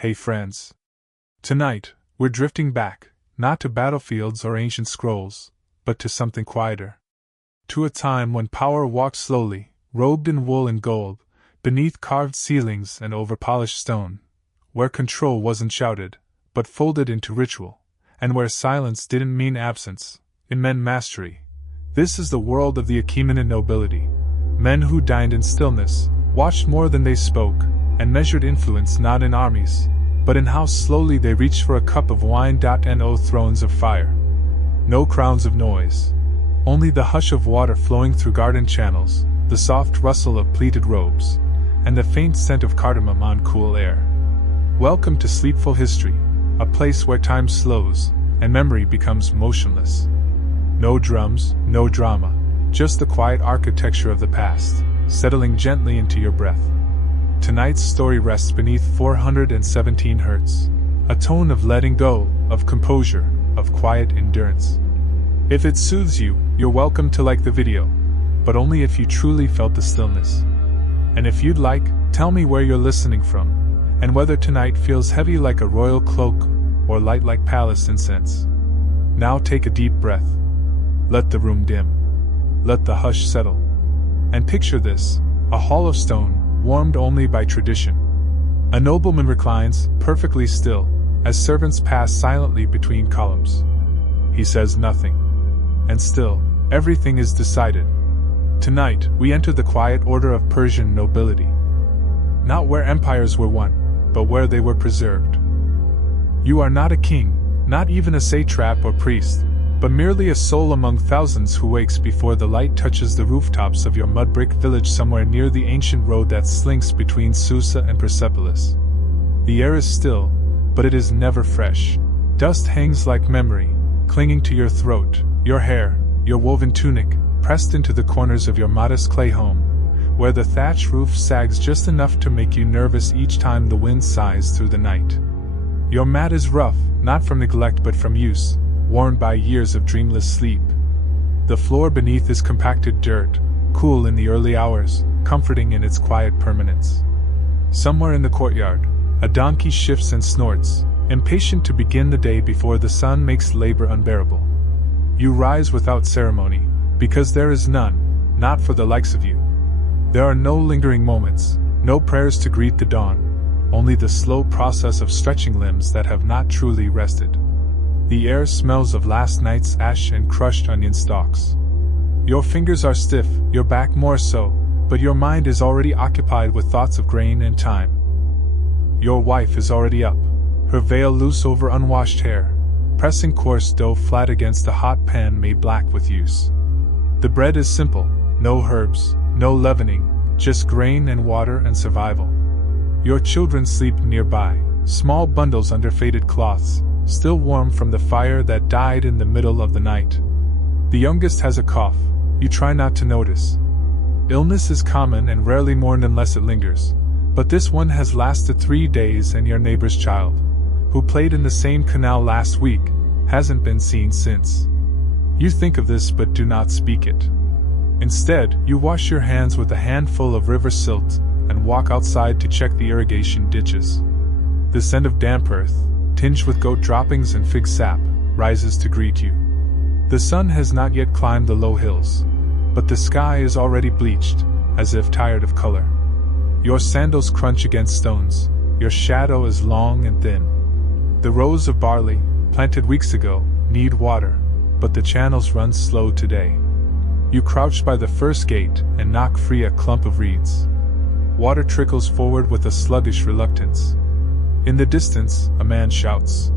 Hey friends. Tonight, we're drifting back, not to battlefields or ancient scrolls, but to something quieter. To a time when power walked slowly, robed in wool and gold, beneath carved ceilings and over-polished stone, where control wasn't shouted, but folded into ritual, and where silence didn't mean absence, it meant mastery. This is the world of the Achaemenid nobility, men who dined in stillness, watched more than they spoke, and measured influence not in armies, but in how slowly they reached for a cup of wine. No thrones of fire. No crowns of noise. Only the hush of water flowing through garden channels, the soft rustle of pleated robes, and the faint scent of cardamom on cool air. Welcome to Sleepful History, a place where time slows, and memory becomes motionless. No drums, no drama, just the quiet architecture of the past, settling gently into your breath. Tonight's story rests beneath 417 Hz, a tone of letting go, of composure, of quiet endurance. If it soothes you, you're welcome to like the video, but only if you truly felt the stillness. And if you'd like, tell me where you're listening from, and whether tonight feels heavy like a royal cloak, or light like palace incense. Now take a deep breath. Let the room dim. Let the hush settle. And picture this, a hall of stone, warmed only by tradition. A nobleman reclines, perfectly still, as servants pass silently between columns. He says nothing. And still, everything is decided. Tonight, we enter the quiet order of Persian nobility. Not where empires were won, but where they were preserved. You are not a king, not even a satrap or priest, but merely a soul among thousands who wakes before the light touches the rooftops of your mud-brick village somewhere near the ancient road that slinks between Susa and Persepolis. The air is still, but it is never fresh. Dust hangs like memory, clinging to your throat, your hair, your woven tunic, pressed into the corners of your modest clay home, where the thatch roof sags just enough to make you nervous each time the wind sighs through the night. Your mat is rough, not from neglect but from use, worn by years of dreamless sleep. The floor beneath is compacted dirt, cool in the early hours, comforting in its quiet permanence. Somewhere in the courtyard, a donkey shifts and snorts, impatient to begin the day before the sun makes labor unbearable. You rise without ceremony, because there is none, not for the likes of you. There are no lingering moments, no prayers to greet the dawn, only the slow process of stretching limbs that have not truly rested. The air smells of last night's ash and crushed onion stalks. Your fingers are stiff, your back more so, but your mind is already occupied with thoughts of grain and time. Your wife is already up, her veil loose over unwashed hair, pressing coarse dough flat against a hot pan made black with use. The bread is simple, no herbs, no leavening, just grain and water and survival. Your children sleep nearby, small bundles under faded cloths, still warm from the fire that died in the middle of the night. The youngest has a cough, you try not to notice. Illness is common and rarely mourned unless it lingers, but this one has lasted 3 days, and your neighbor's child, who played in the same canal last week, hasn't been seen since. You think of this but do not speak it. Instead, you wash your hands with a handful of river silt and walk outside to check the irrigation ditches. The scent of damp earth, tinged with goat droppings and fig sap, rises to greet you. The sun has not yet climbed the low hills, but the sky is already bleached, as if tired of color. Your sandals crunch against stones, your shadow is long and thin. The rows of barley, planted weeks ago, need water, but the channels run slow today. You crouch by the first gate and knock free a clump of reeds. Water trickles forward with a sluggish reluctance. In the distance, a man shouts.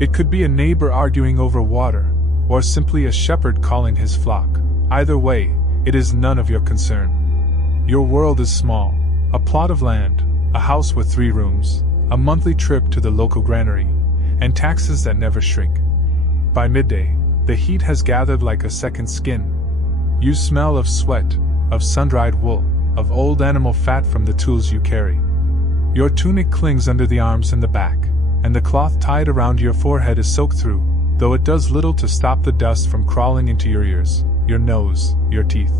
It could be a neighbor arguing over water, or simply a shepherd calling his flock. Either way, it is none of your concern. Your world is small, a plot of land, a house with 3 rooms, a monthly trip to the local granary, and taxes that never shrink. By midday, the heat has gathered like a second skin. You smell of sweat, of sun-dried wool, of old animal fat from the tools you carry. Your tunic clings under the arms and the back, and the cloth tied around your forehead is soaked through, though it does little to stop the dust from crawling into your ears, your nose, your teeth.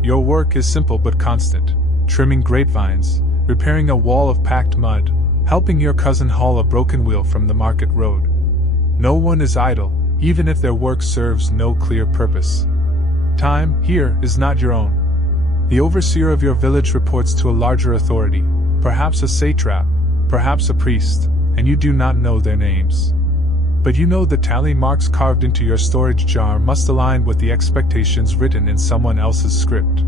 Your work is simple but constant, trimming grapevines, repairing a wall of packed mud, helping your cousin haul a broken wheel from the market road. No one is idle, even if their work serves no clear purpose. Time, here, is not your own. The overseer of your village reports to a larger authority, perhaps a satrap, perhaps a priest, and you do not know their names. But you know the tally marks carved into your storage jar must align with the expectations written in someone else's script.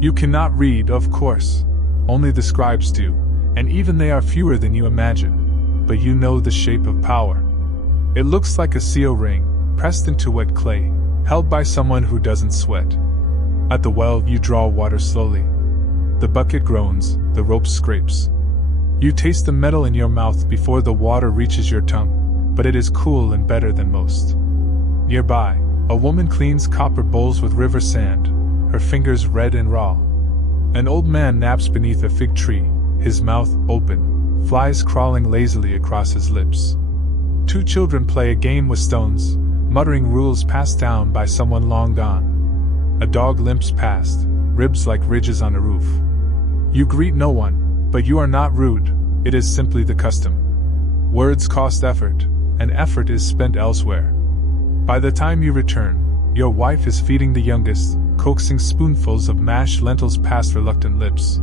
You cannot read, of course. Only the scribes do, and even they are fewer than you imagine. But you know the shape of power. It looks like a seal ring, pressed into wet clay, held by someone who doesn't sweat. At the well, you draw water slowly. The bucket groans, the rope scrapes. You taste the metal in your mouth before the water reaches your tongue, but it is cool and better than most. Nearby, a woman cleans copper bowls with river sand, her fingers red and raw. An old man naps beneath a fig tree, his mouth open, flies crawling lazily across his lips. Two children play a game with stones, muttering rules passed down by someone long gone. A dog limps past, ribs like ridges on a roof. You greet no one, but you are not rude, it is simply the custom. Words cost effort, and effort is spent elsewhere. By the time you return, your wife is feeding the youngest, coaxing spoonfuls of mashed lentils past reluctant lips.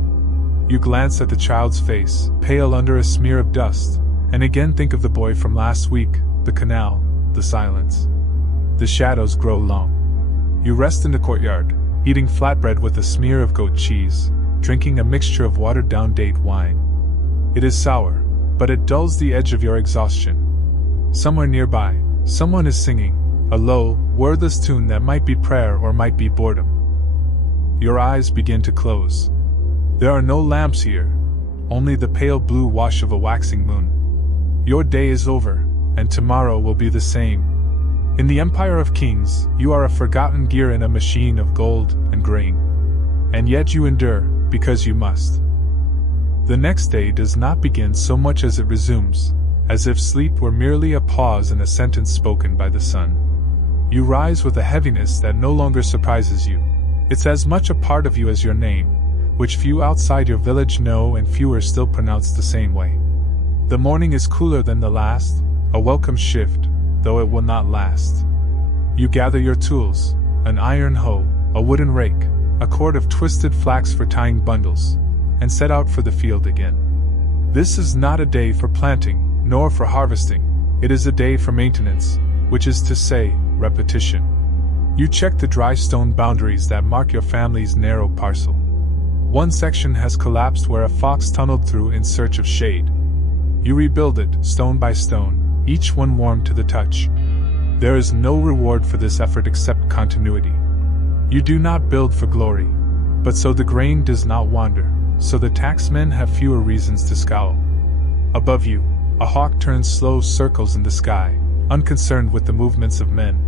You glance at the child's face, pale under a smear of dust, and again think of the boy from last week, the canal, the silence. The shadows grow long. You rest in the courtyard, eating flatbread with a smear of goat cheese, drinking a mixture of watered-down date wine. It is sour, but it dulls the edge of your exhaustion. Somewhere nearby, someone is singing, a low, wordless tune that might be prayer or might be boredom. Your eyes begin to close. There are no lamps here, only the pale blue wash of a waxing moon. Your day is over, and tomorrow will be the same. In the empire of kings, you are a forgotten gear in a machine of gold and grain. And yet you endure, because you must. The next day does not begin so much as it resumes, as if sleep were merely a pause in a sentence spoken by the sun. You rise with a heaviness that no longer surprises you. It's as much a part of you as your name, which few outside your village know and fewer still pronounce the same way. The morning is cooler than the last, a welcome shift, though it will not last. You gather your tools, an iron hoe, a wooden rake, a cord of twisted flax for tying bundles, and set out for the field again. This is not a day for planting, nor for harvesting, it is a day for maintenance, which is to say, repetition. You check the dry stone boundaries that mark your family's narrow parcel. One section has collapsed where a fox tunneled through in search of shade. You rebuild it, stone by stone, each one warm to the touch. There is no reward for this effort except continuity. You do not build for glory, but so the grain does not wander, so the tacksmen have fewer reasons to scowl. Above you, a hawk turns slow circles in the sky, unconcerned with the movements of men.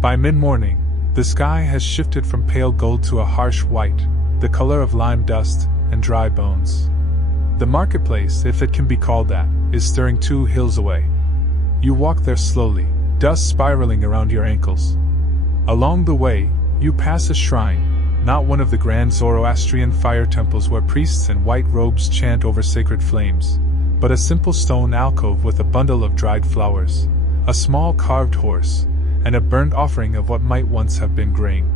By mid-morning, the sky has shifted from pale gold to a harsh white, the color of lime dust and dry bones. The marketplace, if it can be called that, is stirring 2 hills away. You walk there slowly, dust spiraling around your ankles. Along the way, you pass a shrine, not one of the grand Zoroastrian fire temples where priests in white robes chant over sacred flames, but a simple stone alcove with a bundle of dried flowers, a small carved horse, and a burnt offering of what might once have been grain.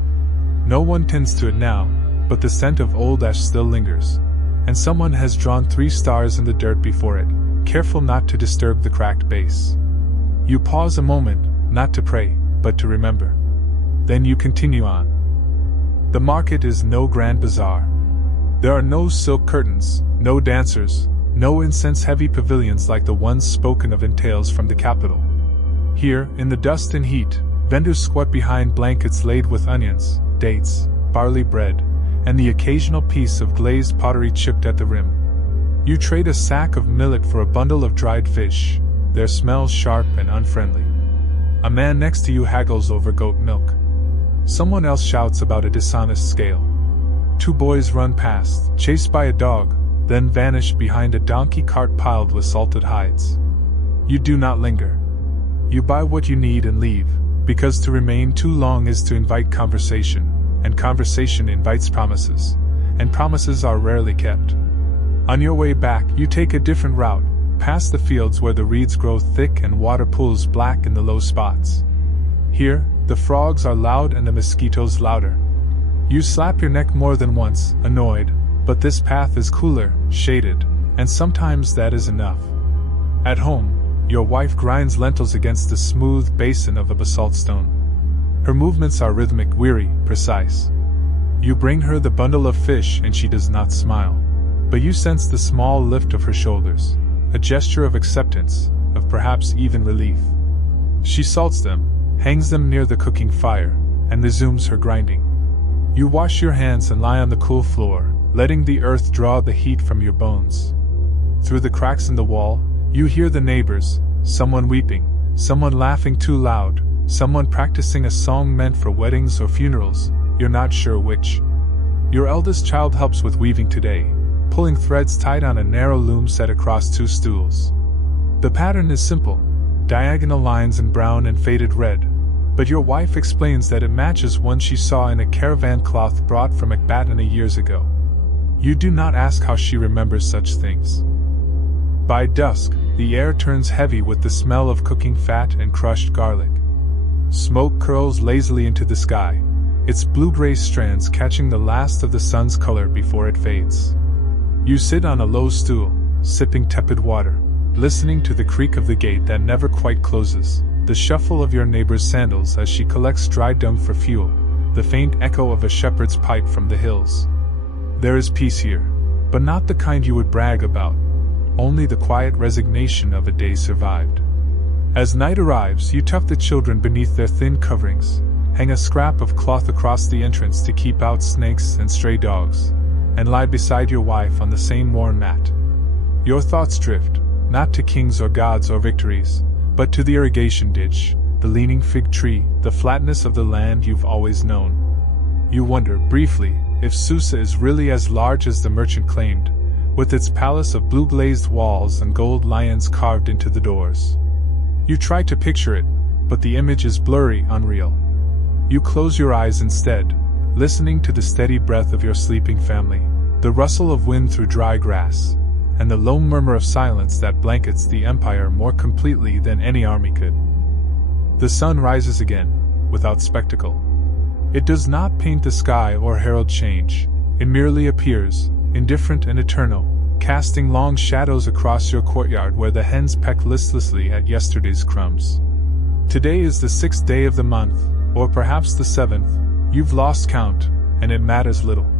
No one tends to it now, but the scent of old ash still lingers, and someone has drawn 3 stars in the dirt before it, careful not to disturb the cracked base. You pause a moment, not to pray, but to remember. Then you continue on. The market is no grand bazaar. There are no silk curtains, no dancers, no incense-heavy pavilions like the ones spoken of in tales from the capital. Here, in the dust and heat, vendors squat behind blankets laid with onions, dates, barley bread, and the occasional piece of glazed pottery chipped at the rim. You trade a sack of millet for a bundle of dried fish, their smell sharp and unfriendly. A man next to you haggles over goat milk. Someone else shouts about a dishonest scale. 2 boys run past, chased by a dog, then vanish behind a donkey cart piled with salted hides. You do not linger. You buy what you need and leave, because to remain too long is to invite conversation, and conversation invites promises, and promises are rarely kept. On your way back, you take a different route, past the fields where the reeds grow thick and water pools black in the low spots. Here, the frogs are loud and the mosquitoes louder. You slap your neck more than once, annoyed, but this path is cooler, shaded, and sometimes that is enough. At home, your wife grinds lentils against the smooth basin of a basalt stone. Her movements are rhythmic, weary, precise. You bring her the bundle of fish and she does not smile, but you sense the small lift of her shoulders, a gesture of acceptance, of perhaps even relief. She salts them, hangs them near the cooking fire, and resumes her grinding. You wash your hands and lie on the cool floor, letting the earth draw the heat from your bones. Through the cracks in the wall, you hear the neighbors, someone weeping, someone laughing too loud, someone practicing a song meant for weddings or funerals, you're not sure which. Your eldest child helps with weaving today, pulling threads tied on a narrow loom set across two stools. The pattern is simple, diagonal lines in brown and faded red, but your wife explains that it matches one she saw in a caravan cloth brought from Achaemenids years ago. You do not ask how she remembers such things. By dusk, the air turns heavy with the smell of cooking fat and crushed garlic. Smoke curls lazily into the sky, its blue-gray strands catching the last of the sun's color before it fades. You sit on a low stool, sipping tepid water, listening to the creak of the gate that never quite closes, the shuffle of your neighbor's sandals as she collects dry dung for fuel, the faint echo of a shepherd's pipe from the hills. There is peace here, but not the kind you would brag about, only the quiet resignation of a day survived. As night arrives, you tuck the children beneath their thin coverings, hang a scrap of cloth across the entrance to keep out snakes and stray dogs, and lie beside your wife on the same worn mat. Your thoughts drift, not to kings or gods or victories, but to the irrigation ditch, the leaning fig tree, the flatness of the land you've always known. You wonder, briefly, if Susa is really as large as the merchant claimed, with its palace of blue-glazed walls and gold lions carved into the doors. You try to picture it, but the image is blurry, unreal. You close your eyes instead, listening to the steady breath of your sleeping family, the rustle of wind through dry grass, and the low murmur of silence that blankets the empire more completely than any army could. The sun rises again, without spectacle. It does not paint the sky or herald change, it merely appears, indifferent and eternal, casting long shadows across your courtyard where the hens peck listlessly at yesterday's crumbs. Today is the 6th day of the month, or perhaps the 7th, you've lost count, and it matters little.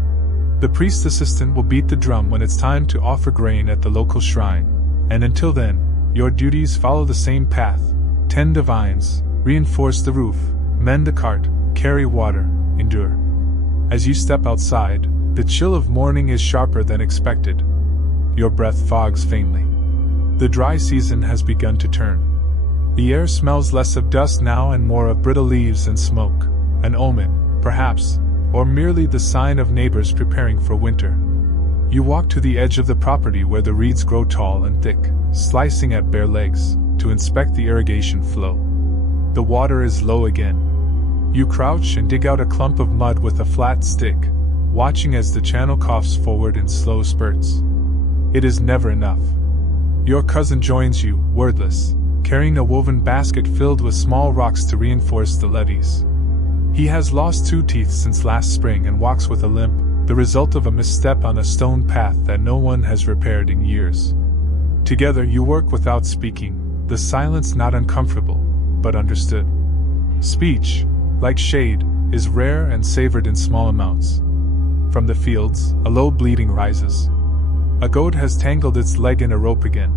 The priest assistant will beat the drum when it's time to offer grain at the local shrine, and until then, your duties follow the same path: tend the vines, reinforce the roof, mend the cart, carry water, endure. As you step outside, the chill of morning is sharper than expected. Your breath fogs faintly. The dry season has begun to turn. The air smells less of dust now and more of brittle leaves and smoke, an omen, perhaps, or merely the sign of neighbors preparing for winter. You walk to the edge of the property where the reeds grow tall and thick, slicing at bare legs, to inspect the irrigation flow. The water is low again. You crouch and dig out a clump of mud with a flat stick, watching as the channel coughs forward in slow spurts. It is never enough. Your cousin joins you, wordless, carrying a woven basket filled with small rocks to reinforce the levees. He has lost 2 teeth since last spring and walks with a limp, the result of a misstep on a stone path that no one has repaired in years. Together you work without speaking, the silence not uncomfortable, but understood. Speech, like shade, is rare and savored in small amounts. From the fields, a low bleating rises. A goat has tangled its leg in a rope again.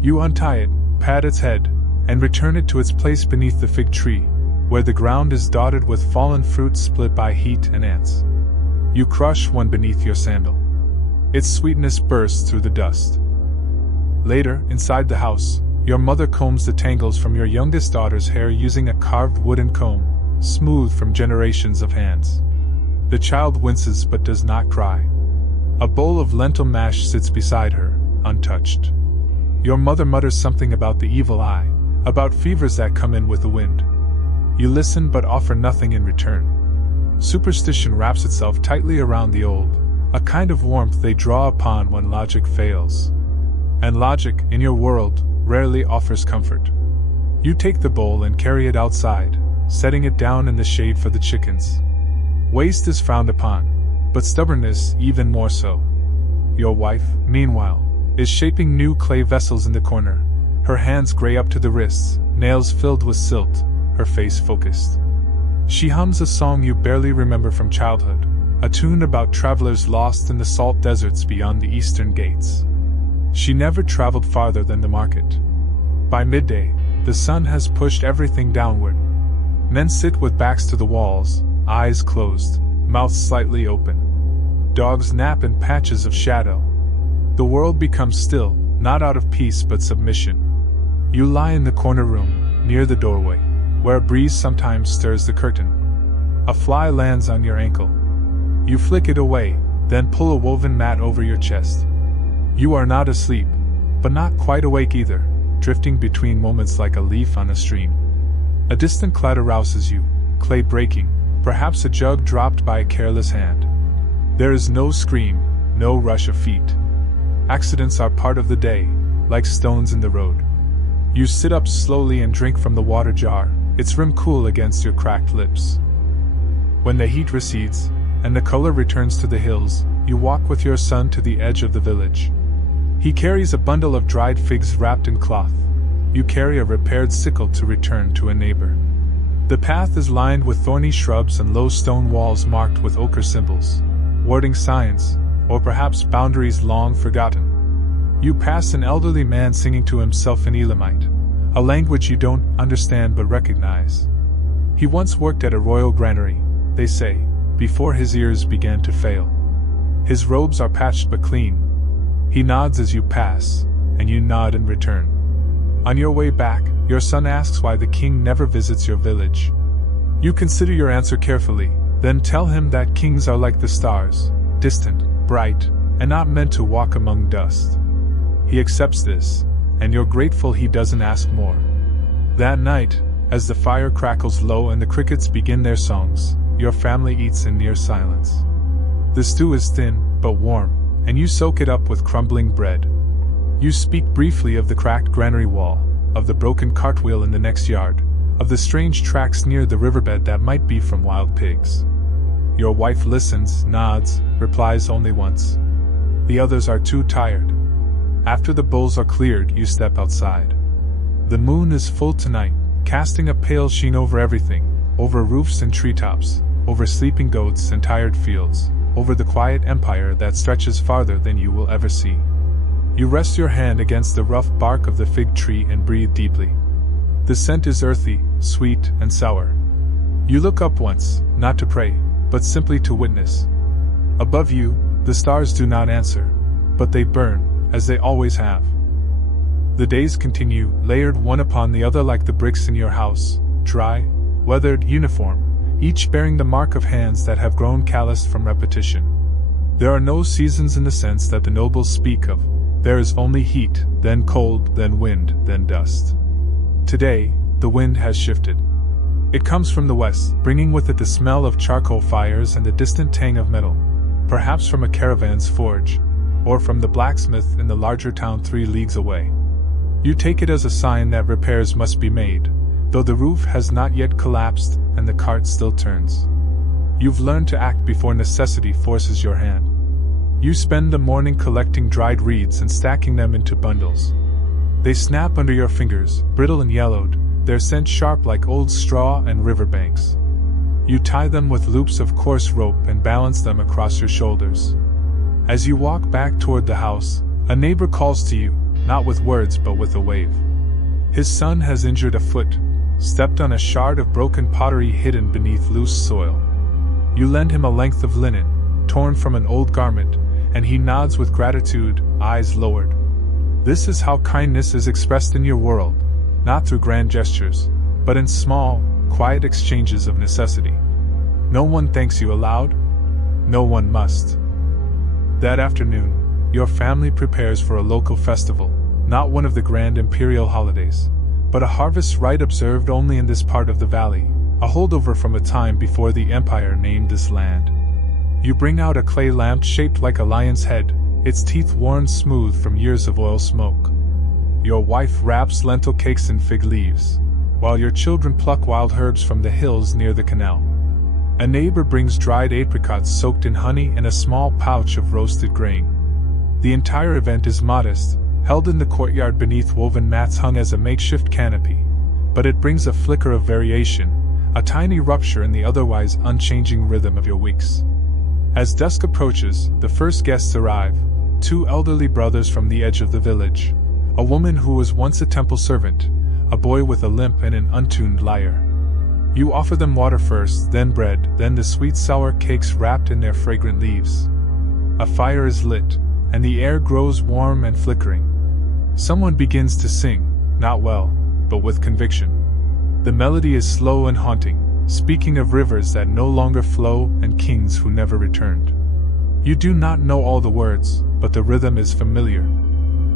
You untie it, pat its head, and return it to its place beneath the fig tree, where the ground is dotted with fallen fruit split by heat and ants. You crush one beneath your sandal. Its sweetness bursts through the dust. Later, inside the house, your mother combs the tangles from your youngest daughter's hair using a carved wooden comb, smooth from generations of hands. The child winces but does not cry. A bowl of lentil mash sits beside her, untouched. Your mother mutters something about the evil eye, about fevers that come in with the wind. You listen but offer nothing in return. Superstition wraps itself tightly around the old, a kind of warmth they draw upon when logic fails. And logic, in your world, rarely offers comfort. You take the bowl and carry it outside, setting it down in the shade for the chickens. Waste is frowned upon, but stubbornness even more so. Your wife, meanwhile, is shaping new clay vessels in the corner, her hands gray up to the wrists, nails filled with silt, her face focused. She hums a song you barely remember from childhood, a tune about travelers lost in the salt deserts beyond the eastern gates. She never traveled farther than the market. By midday, the sun has pushed everything downward. Men sit with backs to the walls, eyes closed, mouths slightly open. Dogs nap in patches of shadow. The world becomes still, not out of peace but submission. You lie in the corner room, near the doorway, where a breeze sometimes stirs the curtain. A fly lands on your ankle. You flick it away, then pull a woven mat over your chest. You are not asleep, but not quite awake either, drifting between moments like a leaf on a stream. A distant clatter rouses you, clay breaking, perhaps a jug dropped by a careless hand. There is no scream, no rush of feet. Accidents are part of the day, like stones in the road. You sit up slowly and drink from the water jar, its rim cool against your cracked lips. When the heat recedes, and the color returns to the hills, you walk with your son to the edge of the village. He carries a bundle of dried figs wrapped in cloth. You carry a repaired sickle to return to a neighbor. The path is lined with thorny shrubs and low stone walls marked with ochre symbols, warding signs, or perhaps boundaries long forgotten. You pass an elderly man singing to himself in Elamite, a language you don't understand but recognize. He once worked at a royal granary, they say, before his ears began to fail. His robes are patched but clean. He nods as you pass, and you nod in return. On your way back, your son asks why the king never visits your village. You consider your answer carefully, then tell him that kings are like the stars, distant, bright, and not meant to walk among dust. He accepts this, and you're grateful he doesn't ask more. That night, as the fire crackles low and the crickets begin their songs, your family eats in near silence. The stew is thin, but warm, and you soak it up with crumbling bread. You speak briefly of the cracked granary wall, of the broken cartwheel in the next yard, of the strange tracks near the riverbed that might be from wild pigs. Your wife listens, nods, replies only once. The others are too tired. After the bowls are cleared, you step outside. The moon is full tonight, casting a pale sheen over everything, over roofs and treetops, over sleeping goats and tired fields, over the quiet empire that stretches farther than you will ever see. You rest your hand against the rough bark of the fig tree and breathe deeply. The scent is earthy, sweet, and sour. You look up once, not to pray, but simply to witness. Above you, the stars do not answer, but they burn, as they always have. The days continue, layered one upon the other like the bricks in your house, dry, weathered, uniform, each bearing the mark of hands that have grown calloused from repetition. There are no seasons in the sense that the nobles speak of. There is only heat, then cold, then wind, then dust. Today, the wind has shifted. It comes from the west, bringing with it the smell of charcoal fires and the distant tang of metal, perhaps from a caravan's forge, or from the blacksmith in the larger town 3 leagues away. You take it as a sign that repairs must be made, though the roof has not yet collapsed and the cart still turns. You've learned to act before necessity forces your hand. You spend the morning collecting dried reeds and stacking them into bundles. They snap under your fingers, brittle and yellowed, their scent sharp like old straw and river banks. You tie them with loops of coarse rope and balance them across your shoulders. As you walk back toward the house, a neighbor calls to you, not with words but with a wave. His son has injured a foot, stepped on a shard of broken pottery hidden beneath loose soil. You lend him a length of linen, torn from an old garment, and he nods with gratitude, eyes lowered. This is how kindness is expressed in your world, not through grand gestures, but in small, quiet exchanges of necessity. No one thanks you aloud. No one must. That afternoon, your family prepares for a local festival, not one of the grand imperial holidays, but a harvest rite observed only in this part of the valley, a holdover from a time before the empire named this land. You bring out a clay lamp shaped like a lion's head, its teeth worn smooth from years of oil smoke. Your wife wraps lentil cakes in fig leaves, while your children pluck wild herbs from the hills near the canal. A neighbor brings dried apricots soaked in honey and a small pouch of roasted grain. The entire event is modest, held in the courtyard beneath woven mats hung as a makeshift canopy, but it brings a flicker of variation, a tiny rupture in the otherwise unchanging rhythm of your weeks. As dusk approaches, the first guests arrive, two elderly brothers from the edge of the village, a woman who was once a temple servant, a boy with a limp and an untuned lyre. You offer them water first, then bread, then the sweet sour cakes wrapped in their fragrant leaves. A fire is lit, and the air grows warm and flickering. Someone begins to sing, not well, but with conviction. The melody is slow and haunting, speaking of rivers that no longer flow and kings who never returned. You do not know all the words, but the rhythm is familiar.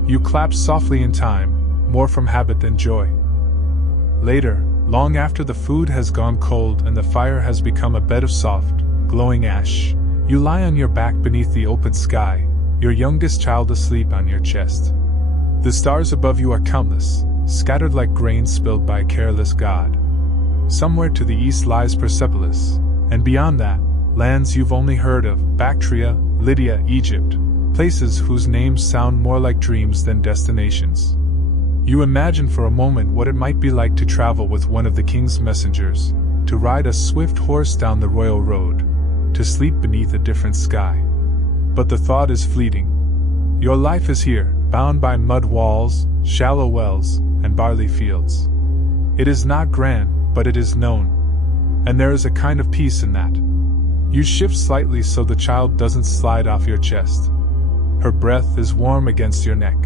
You clap softly in time, more from habit than joy. Later, long after the food has gone cold and the fire has become a bed of soft, glowing ash, you lie on your back beneath the open sky, your youngest child asleep on your chest. The stars above you are countless, scattered like grain spilled by a careless god. Somewhere to the east lies Persepolis, and beyond that, lands you've only heard of, Bactria, Lydia, Egypt, places whose names sound more like dreams than destinations. You imagine for a moment what it might be like to travel with one of the king's messengers, to ride a swift horse down the royal road, to sleep beneath a different sky. But the thought is fleeting. Your life is here, bound by mud walls, shallow wells, and barley fields. It is not grand, but it is known. And there is a kind of peace in that. You shift slightly so the child doesn't slide off your chest. Her breath is warm against your neck.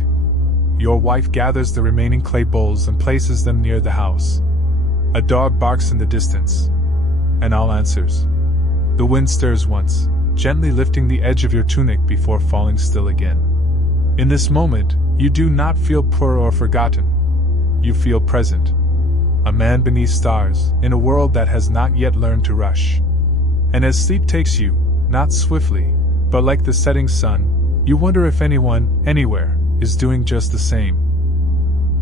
Your wife gathers the remaining clay bowls and places them near the house. A dog barks in the distance. And all answers. The wind stirs once, gently lifting the edge of your tunic before falling still again. In this moment, you do not feel poor or forgotten. You feel present. A man beneath stars, in a world that has not yet learned to rush. And as sleep takes you, not swiftly, but like the setting sun, you wonder if anyone, anywhere, is doing just the same.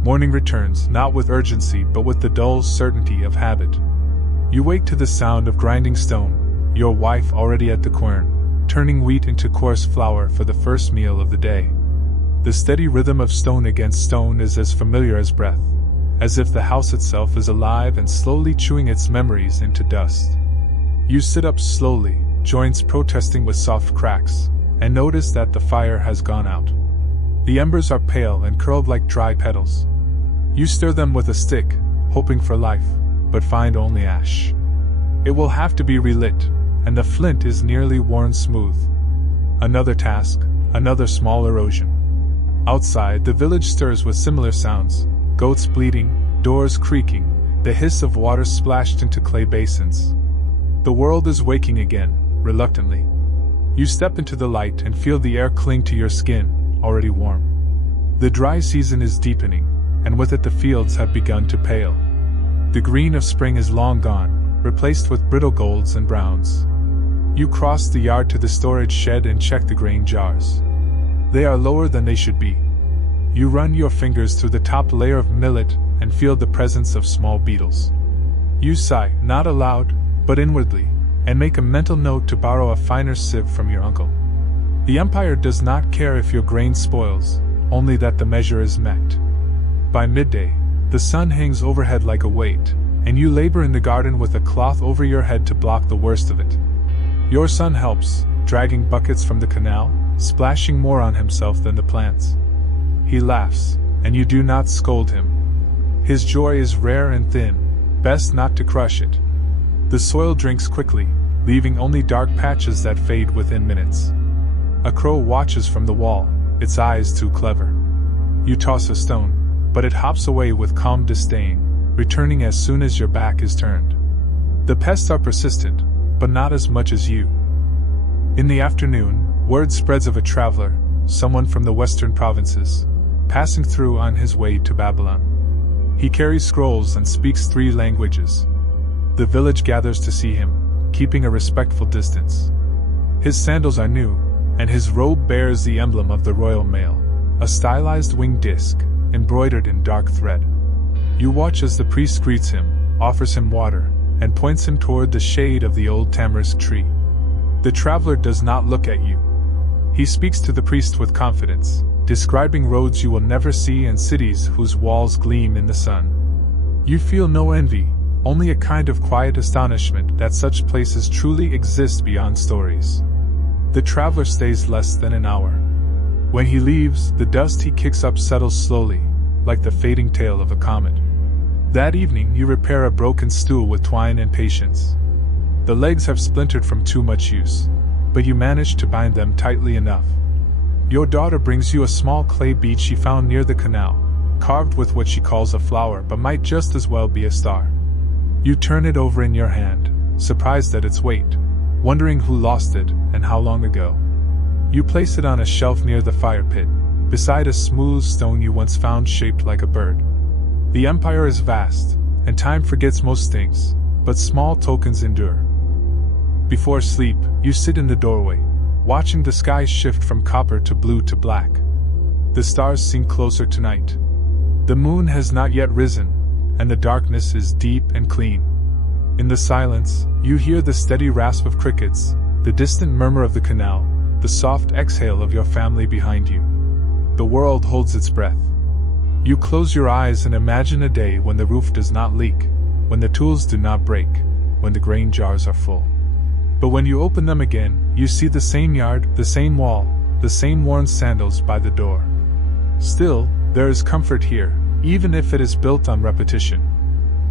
Morning returns, not with urgency but with the dull certainty of habit. You wake to the sound of grinding stone, your wife already at the quern, turning wheat into coarse flour for the first meal of the day. The steady rhythm of stone against stone is as familiar as breath, as if the house itself is alive and slowly chewing its memories into dust. You sit up slowly, joints protesting with soft cracks, and notice that the fire has gone out. The embers are pale and curled like dry petals. You stir them with a stick, hoping for life, but find only ash. It will have to be relit, and the flint is nearly worn smooth. Another task, another small erosion. Outside, the village stirs with similar sounds, goats bleating, doors creaking, the hiss of water splashed into clay basins. The world is waking again, reluctantly. You step into the light and feel the air cling to your skin, already warm. The dry season is deepening, and with it the fields have begun to pale. The green of spring is long gone, replaced with brittle golds and browns. You cross the yard to the storage shed and check the grain jars. They are lower than they should be. You run your fingers through the top layer of millet and feel the presence of small beetles. You sigh, not aloud, but inwardly, and make a mental note to borrow a finer sieve from your uncle. The empire does not care if your grain spoils, only that the measure is met. By midday, the sun hangs overhead like a weight, and you labor in the garden with a cloth over your head to block the worst of it. Your son helps, dragging buckets from the canal, splashing more on himself than the plants. He laughs, and you do not scold him. His joy is rare and thin, best not to crush it. The soil drinks quickly, leaving only dark patches that fade within minutes. A crow watches from the wall, its eyes too clever. You toss a stone, but it hops away with calm disdain, returning as soon as your back is turned. The pests are persistent, but not as much as you. In the afternoon, word spreads of a traveler, someone from the western provinces, passing through on his way to Babylon. He carries scrolls and speaks 3 languages. The village gathers to see him, keeping a respectful distance. His sandals are new, and his robe bears the emblem of the royal mail, a stylized winged disc, embroidered in dark thread. You watch as the priest greets him, offers him water, and points him toward the shade of the old tamarisk tree. The traveler does not look at you. He speaks to the priest with confidence, describing roads you will never see and cities whose walls gleam in the sun. You feel no envy, only a kind of quiet astonishment that such places truly exist beyond stories. The traveler stays less than an hour. When he leaves, the dust he kicks up settles slowly, like the fading tail of a comet. That evening you repair a broken stool with twine and patience. The legs have splintered from too much use, but you manage to bind them tightly enough. Your daughter brings you a small clay bead she found near the canal, carved with what she calls a flower but might just as well be a star. You turn it over in your hand, surprised at its weight, wondering who lost it and how long ago. You place it on a shelf near the fire pit, beside a smooth stone you once found shaped like a bird. The empire is vast, and time forgets most things, but small tokens endure. Before sleep, you sit in the doorway, watching the sky shift from copper to blue to black. The stars seem closer tonight. The moon has not yet risen, and the darkness is deep and clean. In the silence, you hear the steady rasp of crickets, the distant murmur of the canal, the soft exhale of your family behind you. The world holds its breath. You close your eyes and imagine a day when the roof does not leak, when the tools do not break, when the grain jars are full. But when you open them again, you see the same yard, the same wall, the same worn sandals by the door. Still, there is comfort here, even if it is built on repetition.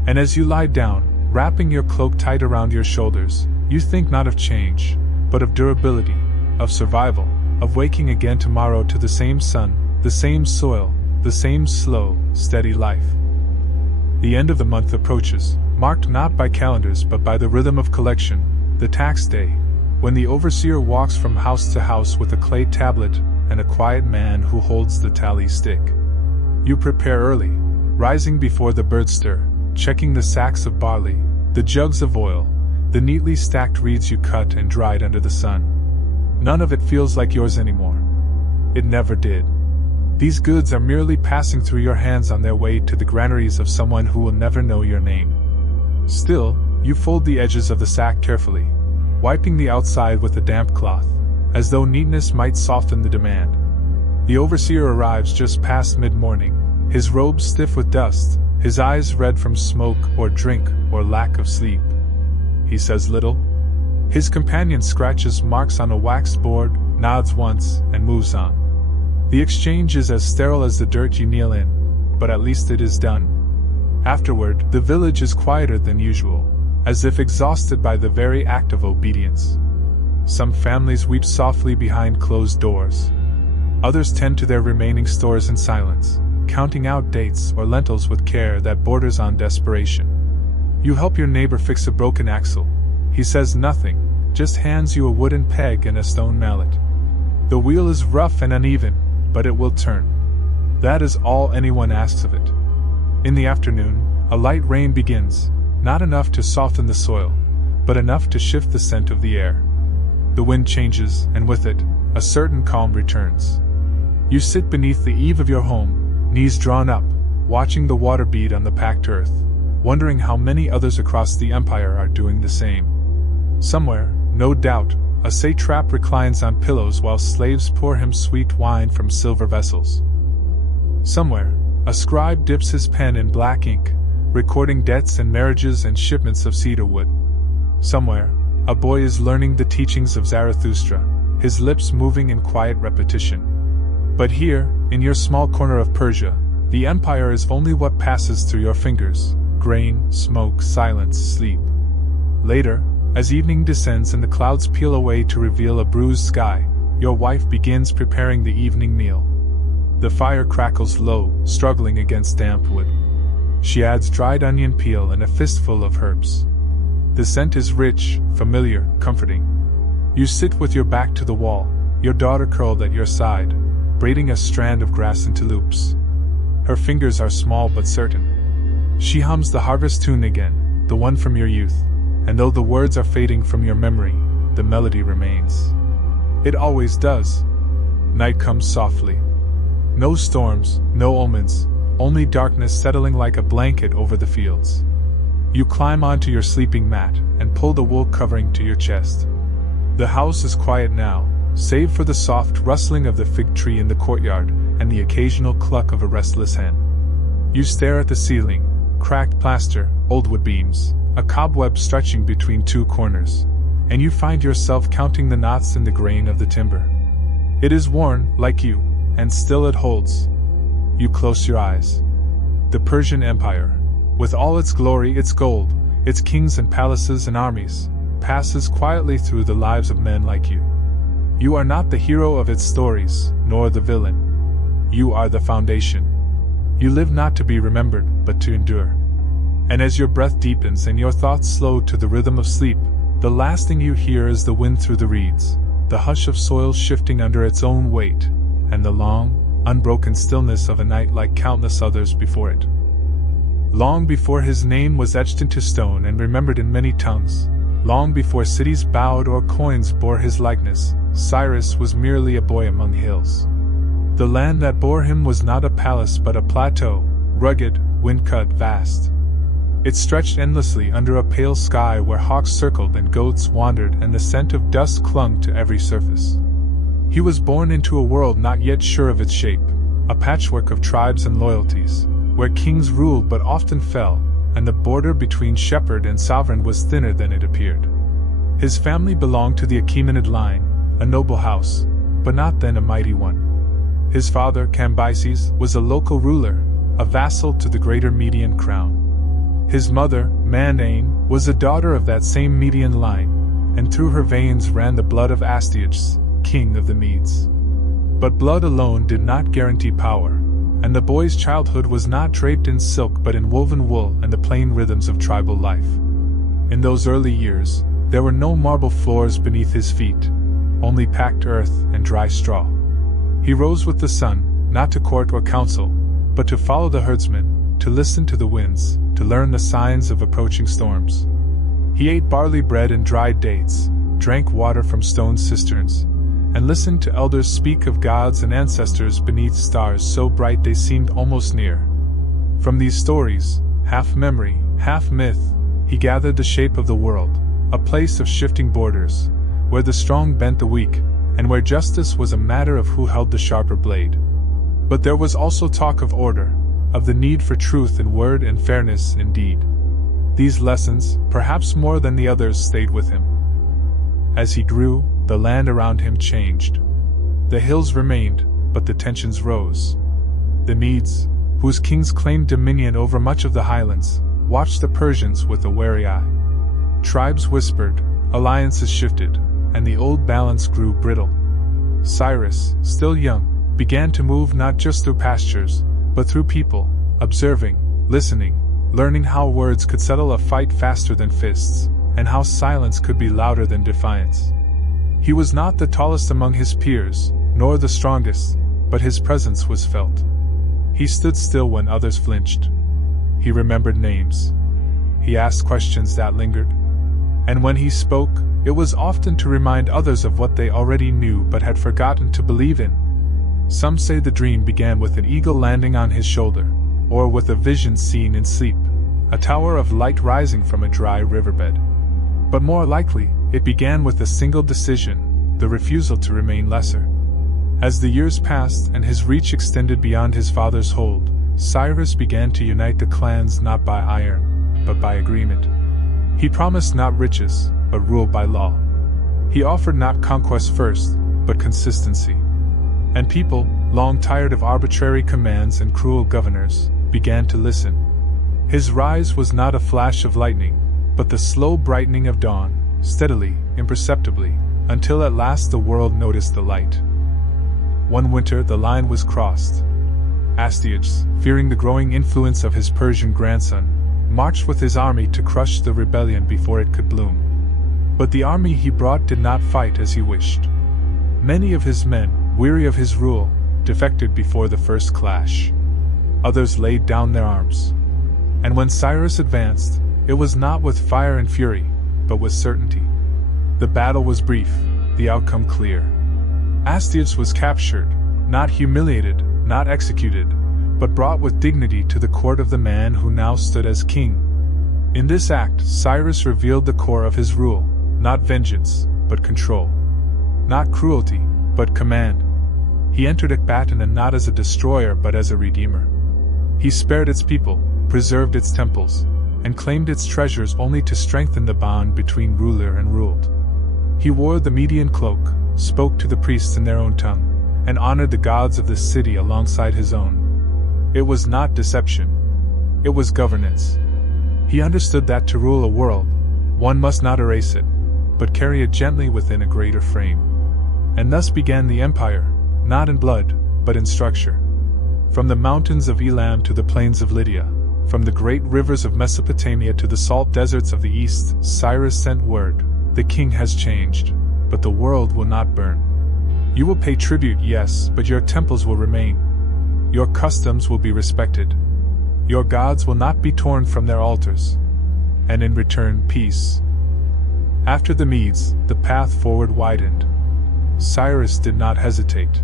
And as you lie down, wrapping your cloak tight around your shoulders, you think not of change, but of durability, of survival, of waking again tomorrow to the same sun, the same soil, the same slow, steady life. The end of the month approaches, marked not by calendars but by the rhythm of collection, the tax day, when the overseer walks from house to house with a clay tablet and a quiet man who holds the tally stick. You prepare early, rising before the birds stir, checking the sacks of barley, the jugs of oil, the neatly stacked reeds you cut and dried under the sun. None of it feels like yours anymore. It never did. These goods are merely passing through your hands on their way to the granaries of someone who will never know your name. Still, you fold the edges of the sack carefully, wiping the outside with a damp cloth, as though neatness might soften the demand. The overseer arrives just past mid-morning, his robe stiff with dust, his eyes red from smoke or drink or lack of sleep. He says little. His companion scratches marks on a waxed board, nods once, and moves on. The exchange is as sterile as the dirt you kneel in, but at least it is done. Afterward, the village is quieter than usual, as if exhausted by the very act of obedience. Some families weep softly behind closed doors. Others tend to their remaining stores in silence, counting out dates or lentils with care that borders on desperation. You help your neighbor fix a broken axle. He says nothing, just hands you a wooden peg and a stone mallet. The wheel is rough and uneven, but it will turn. That is all anyone asks of it. In the afternoon, a light rain begins, not enough to soften the soil, but enough to shift the scent of the air. The wind changes, and with it, a certain calm returns. You sit beneath the eave of your home, knees drawn up, watching the water bead on the packed earth, wondering how many others across the empire are doing the same. Somewhere, no doubt, a satrap reclines on pillows while slaves pour him sweet wine from silver vessels. Somewhere, a scribe dips his pen in black ink, recording debts and marriages and shipments of cedar wood. Somewhere, a boy is learning the teachings of Zarathustra, his lips moving in quiet repetition. But here, in your small corner of Persia, the empire is only what passes through your fingers: grain, smoke, silence, sleep. Later, as evening descends and the clouds peel away to reveal a bruised sky, your wife begins preparing the evening meal. The fire crackles low, struggling against damp wood. She adds dried onion peel and a fistful of herbs. The scent is rich, familiar, comforting. You sit with your back to the wall, your daughter curled at your side, braiding a strand of grass into loops. Her fingers are small but certain. She hums the harvest tune again, the one from your youth, and though the words are fading from your memory, the melody remains. It always does. Night comes softly. No storms, no omens, only darkness settling like a blanket over the fields. You climb onto your sleeping mat and pull the wool covering to your chest. The house is quiet now, save for the soft rustling of the fig tree in the courtyard and the occasional cluck of a restless hen. You stare at the ceiling, cracked plaster, old wood beams, a cobweb stretching between two corners, and you find yourself counting the knots in the grain of the timber. It is worn, like you, and still it holds. You close your eyes. The Persian Empire, with all its glory, its gold, its kings and palaces and armies, passes quietly through the lives of men like you. You are not the hero of its stories, nor the villain. You are the foundation. You live not to be remembered, but to endure. And as your breath deepens and your thoughts slow to the rhythm of sleep, the last thing you hear is the wind through the reeds, the hush of soil shifting under its own weight, and the long, unbroken stillness of a night like countless others before it. Long before his name was etched into stone and remembered in many tongues, long before cities bowed or coins bore his likeness, Cyrus was merely a boy among hills. The land that bore him was not a palace but a plateau, rugged, wind-cut, vast. It stretched endlessly under a pale sky where hawks circled and goats wandered and the scent of dust clung to every surface. He was born into a world not yet sure of its shape, a patchwork of tribes and loyalties, where kings ruled but often fell, and the border between shepherd and sovereign was thinner than it appeared. His family belonged to the Achaemenid line, a noble house, but not then a mighty one. His father, Cambyses, was a local ruler, a vassal to the greater Median crown. His mother, Mandane, was a daughter of that same Median line, and through her veins ran the blood of Astyages, king of the Medes. But blood alone did not guarantee power, and the boy's childhood was not draped in silk but in woven wool and the plain rhythms of tribal life. In those early years, there were no marble floors beneath his feet, only packed earth and dry straw. He rose with the sun, not to court or counsel, but to follow the herdsmen, to listen to the winds, to learn the signs of approaching storms. He ate barley bread and dried dates, drank water from stone cisterns, and listened to elders speak of gods and ancestors beneath stars so bright they seemed almost near. From these stories, half memory, half myth, he gathered the shape of the world, a place of shifting borders, where the strong bent the weak, and where justice was a matter of who held the sharper blade. But there was also talk of order, of the need for truth in word and fairness in deed. These lessons, perhaps more than the others, stayed with him. As he grew, the land around him changed. The hills remained, but the tensions rose. The Medes, whose kings claimed dominion over much of the highlands, watched the Persians with a wary eye. Tribes whispered, alliances shifted, and the old balance grew brittle. Cyrus, still young, began to move not just through pastures, but through people, observing, listening, learning how words could settle a fight faster than fists, and how silence could be louder than defiance. He was not the tallest among his peers, nor the strongest, but his presence was felt. He stood still when others flinched. He remembered names. He asked questions that lingered. And when he spoke, it was often to remind others of what they already knew but had forgotten to believe in. Some say the dream began with an eagle landing on his shoulder, or with a vision seen in sleep, a tower of light rising from a dry riverbed. But more likely, it began with a single decision, the refusal to remain lesser. As the years passed and his reach extended beyond his father's hold, Cyrus began to unite the clans not by iron, but by agreement. He promised not riches, but rule by law. He offered not conquest first, but consistency. And people, long tired of arbitrary commands and cruel governors, began to listen. His rise was not a flash of lightning, but the slow brightening of dawn, steadily, imperceptibly, until at last the world noticed the light. One winter the line was crossed. Astyages, fearing the growing influence of his Persian grandson, marched with his army to crush the rebellion before it could bloom. But the army he brought did not fight as he wished. Many of his men, weary of his rule, defected before the first clash. Others laid down their arms. And when Cyrus advanced, it was not with fire and fury, but with certainty. The battle was brief, the outcome clear. Astyages was captured, not humiliated, not executed, but brought with dignity to the court of the man who now stood as king. In this act, Cyrus revealed the core of his rule, not vengeance, but control. Not cruelty, but command. He entered Ecbatana not as a destroyer but as a redeemer. He spared its people, preserved its temples, and claimed its treasures only to strengthen the bond between ruler and ruled. He wore the Median cloak, spoke to the priests in their own tongue, and honored the gods of the city alongside his own. It was not deception. It was governance. He understood that to rule a world, one must not erase it, but carry it gently within a greater frame. And thus began the empire, not in blood, but in structure. From the mountains of Elam to the plains of Lydia, from the great rivers of Mesopotamia to the salt deserts of the east, Cyrus sent word, the king has changed, but the world will not burn. You will pay tribute, yes, but your temples will remain. Your customs will be respected. Your gods will not be torn from their altars. And in return, peace. After the Medes, the path forward widened. Cyrus did not hesitate.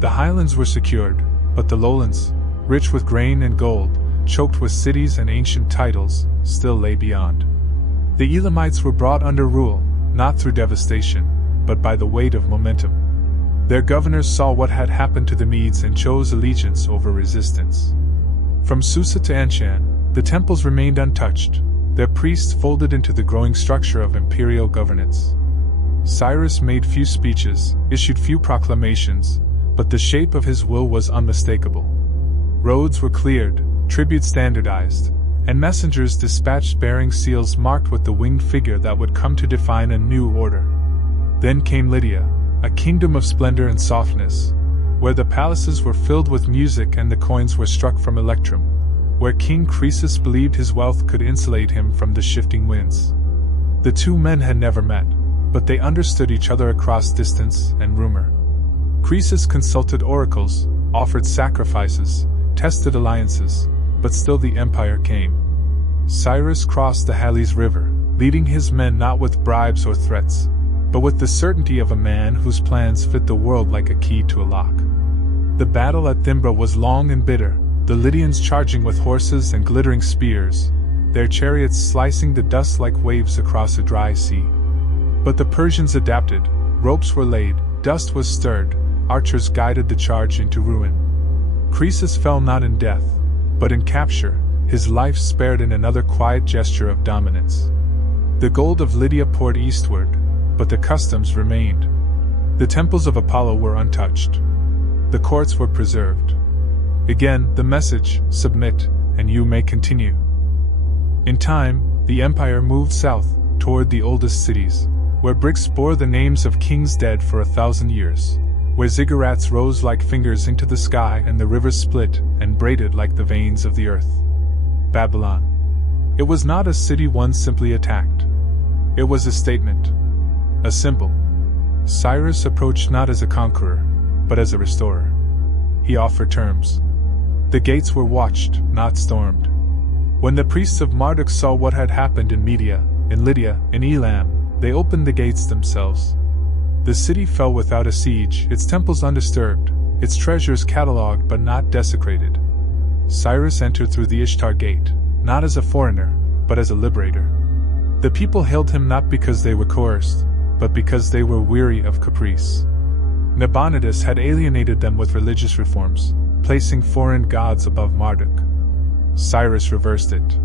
The highlands were secured, but the lowlands, rich with grain and gold, choked with cities and ancient titles, still lay beyond. The Elamites were brought under rule, not through devastation, but by the weight of momentum. Their governors saw what had happened to the Medes and chose allegiance over resistance. From Susa to Anshan, the temples remained untouched, their priests folded into the growing structure of imperial governance. Cyrus made few speeches, issued few proclamations, but the shape of his will was unmistakable. Roads were cleared, tributes standardized, and messengers dispatched bearing seals marked with the winged figure that would come to define a new order. Then came Lydia, a kingdom of splendor and softness, where the palaces were filled with music and the coins were struck from electrum, where King Croesus believed his wealth could insulate him from the shifting winds. The two men had never met, but they understood each other across distance and rumor. Croesus consulted oracles, offered sacrifices, tested alliances, but still the empire came. Cyrus crossed the Halys River, leading his men not with bribes or threats, but with the certainty of a man whose plans fit the world like a key to a lock. The battle at Thimbra was long and bitter, the Lydians charging with horses and glittering spears, their chariots slicing the dust like waves across a dry sea. But the Persians adapted, ropes were laid, dust was stirred, archers guided the charge into ruin. Croesus fell not in death, but in capture, his life spared in another quiet gesture of dominance. The gold of Lydia poured eastward, but the customs remained. The temples of Apollo were untouched. The courts were preserved. Again, the message, submit, and you may continue. In time, the empire moved south, toward the oldest cities, where bricks bore the names of kings dead for 1,000 years, where ziggurats rose like fingers into the sky and the rivers split and braided like the veins of the earth. Babylon. It was not a city one simply attacked. It was a statement. A symbol. Cyrus approached not as a conqueror, but as a restorer. He offered terms. The gates were watched, not stormed. When the priests of Marduk saw what had happened in Media, in Lydia, in Elam, they opened the gates themselves. The city fell without a siege, its temples undisturbed, its treasures catalogued but not desecrated. Cyrus entered through the Ishtar gate, not as a foreigner, but as a liberator. The people hailed him not because they were coerced, but because they were weary of caprice. Nabonidus had alienated them with religious reforms, placing foreign gods above Marduk. Cyrus reversed it.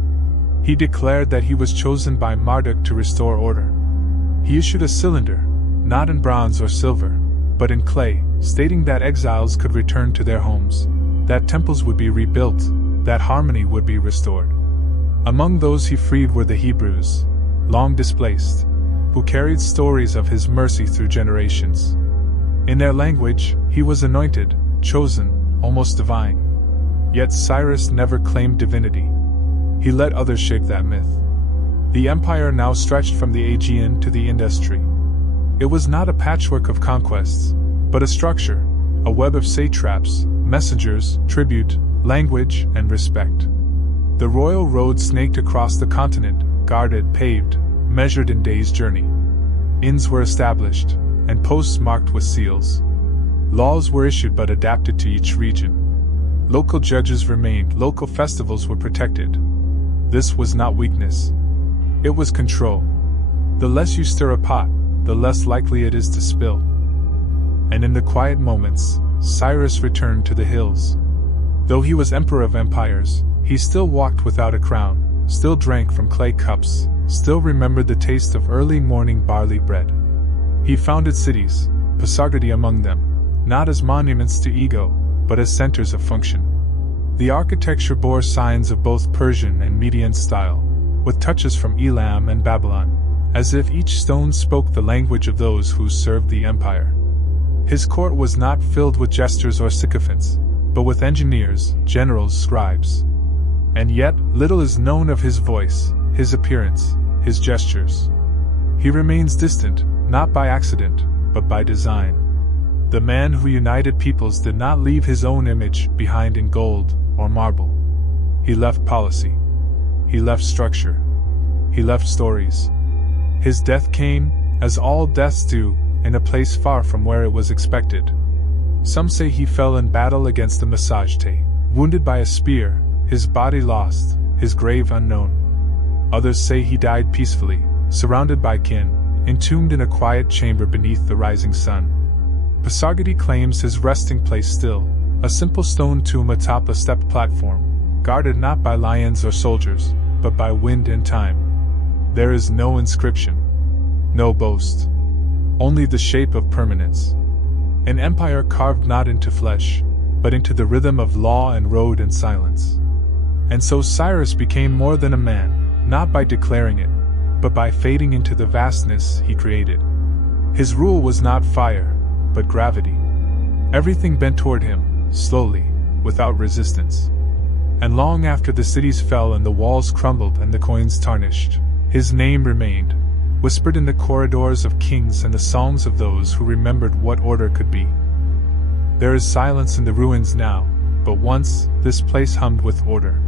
He declared that he was chosen by Marduk to restore order. He issued a cylinder, not in bronze or silver, but in clay, stating that exiles could return to their homes, that temples would be rebuilt, that harmony would be restored. Among those he freed were the Hebrews, long displaced, who carried stories of his mercy through generations. In their language, he was anointed, chosen, almost divine. Yet Cyrus never claimed divinity. He let others shape that myth. The empire now stretched from the Aegean to the Industry. It was not a patchwork of conquests, but a structure, a web of satraps, messengers, tribute, language, and respect. The royal road snaked across the continent, guarded, paved, measured in days' journey. Inns were established, and posts marked with seals. Laws were issued but adapted to each region. Local judges remained, local festivals were protected. This was not weakness. It was control. The less you stir a pot, the less likely it is to spill. And in the quiet moments, Cyrus returned to the hills. Though he was emperor of empires, he still walked without a crown, still drank from clay cups, still remembered the taste of early morning barley bread. He founded cities, Pasargadae among them, not as monuments to ego, but as centers of function. The architecture bore signs of both Persian and Median style, with touches from Elam and Babylon, as if each stone spoke the language of those who served the empire. His court was not filled with jesters or sycophants, but with engineers, generals, scribes. And yet, little is known of his voice, his appearance, his gestures. He remains distant, not by accident, but by design. The man who united peoples did not leave his own image behind in gold or marble. He left policy. He left structure. He left stories. His death came, as all deaths do, in a place far from where it was expected. Some say he fell in battle against the Massagetæ, wounded by a spear, his body lost, his grave unknown. Others say he died peacefully, surrounded by kin, entombed in a quiet chamber beneath the rising sun. Pasargadae claims his resting place still, a simple stone tomb atop a stepped platform, guarded not by lions or soldiers, but by wind and time. There is no inscription, no boast, only the shape of permanence. An empire carved not into flesh, but into the rhythm of law and road and silence. And so Cyrus became more than a man, not by declaring it, but by fading into the vastness he created. His rule was not fire, but gravity. Everything bent toward him, slowly, without resistance. And long after the cities fell and the walls crumbled and the coins tarnished, his name remained, whispered in the corridors of kings and the songs of those who remembered what order could be. There is silence in the ruins now, but once, this place hummed with order.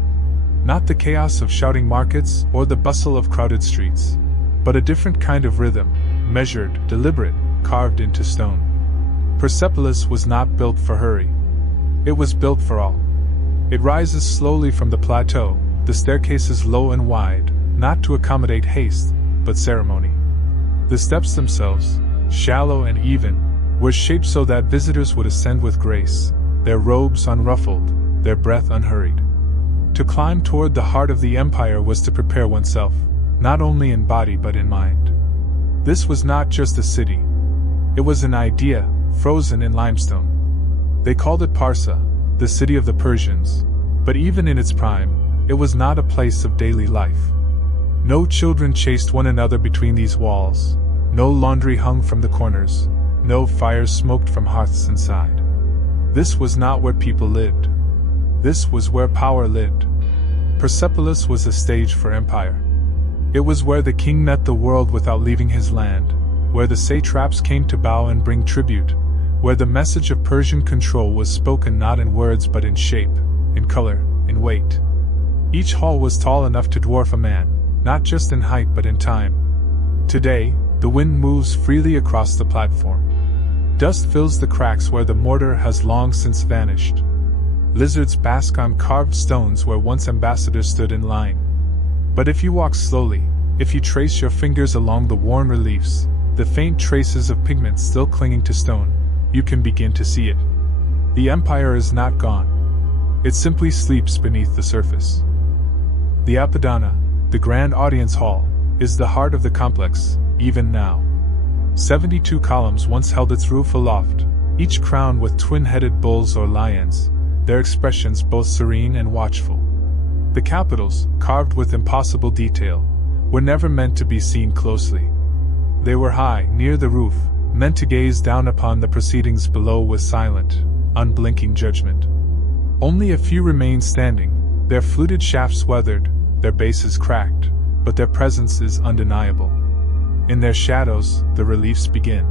Not the chaos of shouting markets or the bustle of crowded streets, but a different kind of rhythm, measured, deliberate, carved into stone. Persepolis was not built for hurry. It was built for all. It rises slowly from the plateau, the staircases low and wide, not to accommodate haste, but ceremony. The steps themselves, shallow and even, were shaped so that visitors would ascend with grace, their robes unruffled, their breath unhurried. To climb toward the heart of the empire was to prepare oneself, not only in body but in mind. This was not just a city. It was an idea, frozen in limestone. They called it Parsa, the city of the Persians, but even in its prime, it was not a place of daily life. No children chased one another between these walls, no laundry hung from the corners, no fires smoked from hearths inside. This was not where people lived. This was where power lived. Persepolis was a stage for empire. It was where the king met the world without leaving his land, where the satraps came to bow and bring tribute, where the message of Persian control was spoken not in words but in shape, in color, in weight. Each hall was tall enough to dwarf a man, not just in height but in time. Today, the wind moves freely across the platform. Dust fills the cracks where the mortar has long since vanished. Lizards bask on carved stones where once ambassadors stood in line. But if you walk slowly, if you trace your fingers along the worn reliefs, the faint traces of pigment still clinging to stone, you can begin to see it. The empire is not gone. It simply sleeps beneath the surface. The Apadana, the grand audience hall, is the heart of the complex, even now. 72 columns once held its roof aloft, each crowned with twin-headed bulls or lions, their expressions both serene and watchful. The capitals, carved with impossible detail, were never meant to be seen closely. They were high, near the roof, meant to gaze down upon the proceedings below with silent, unblinking judgment. Only a few remain standing, their fluted shafts weathered, their bases cracked, but their presence is undeniable. In their shadows, the reliefs begin.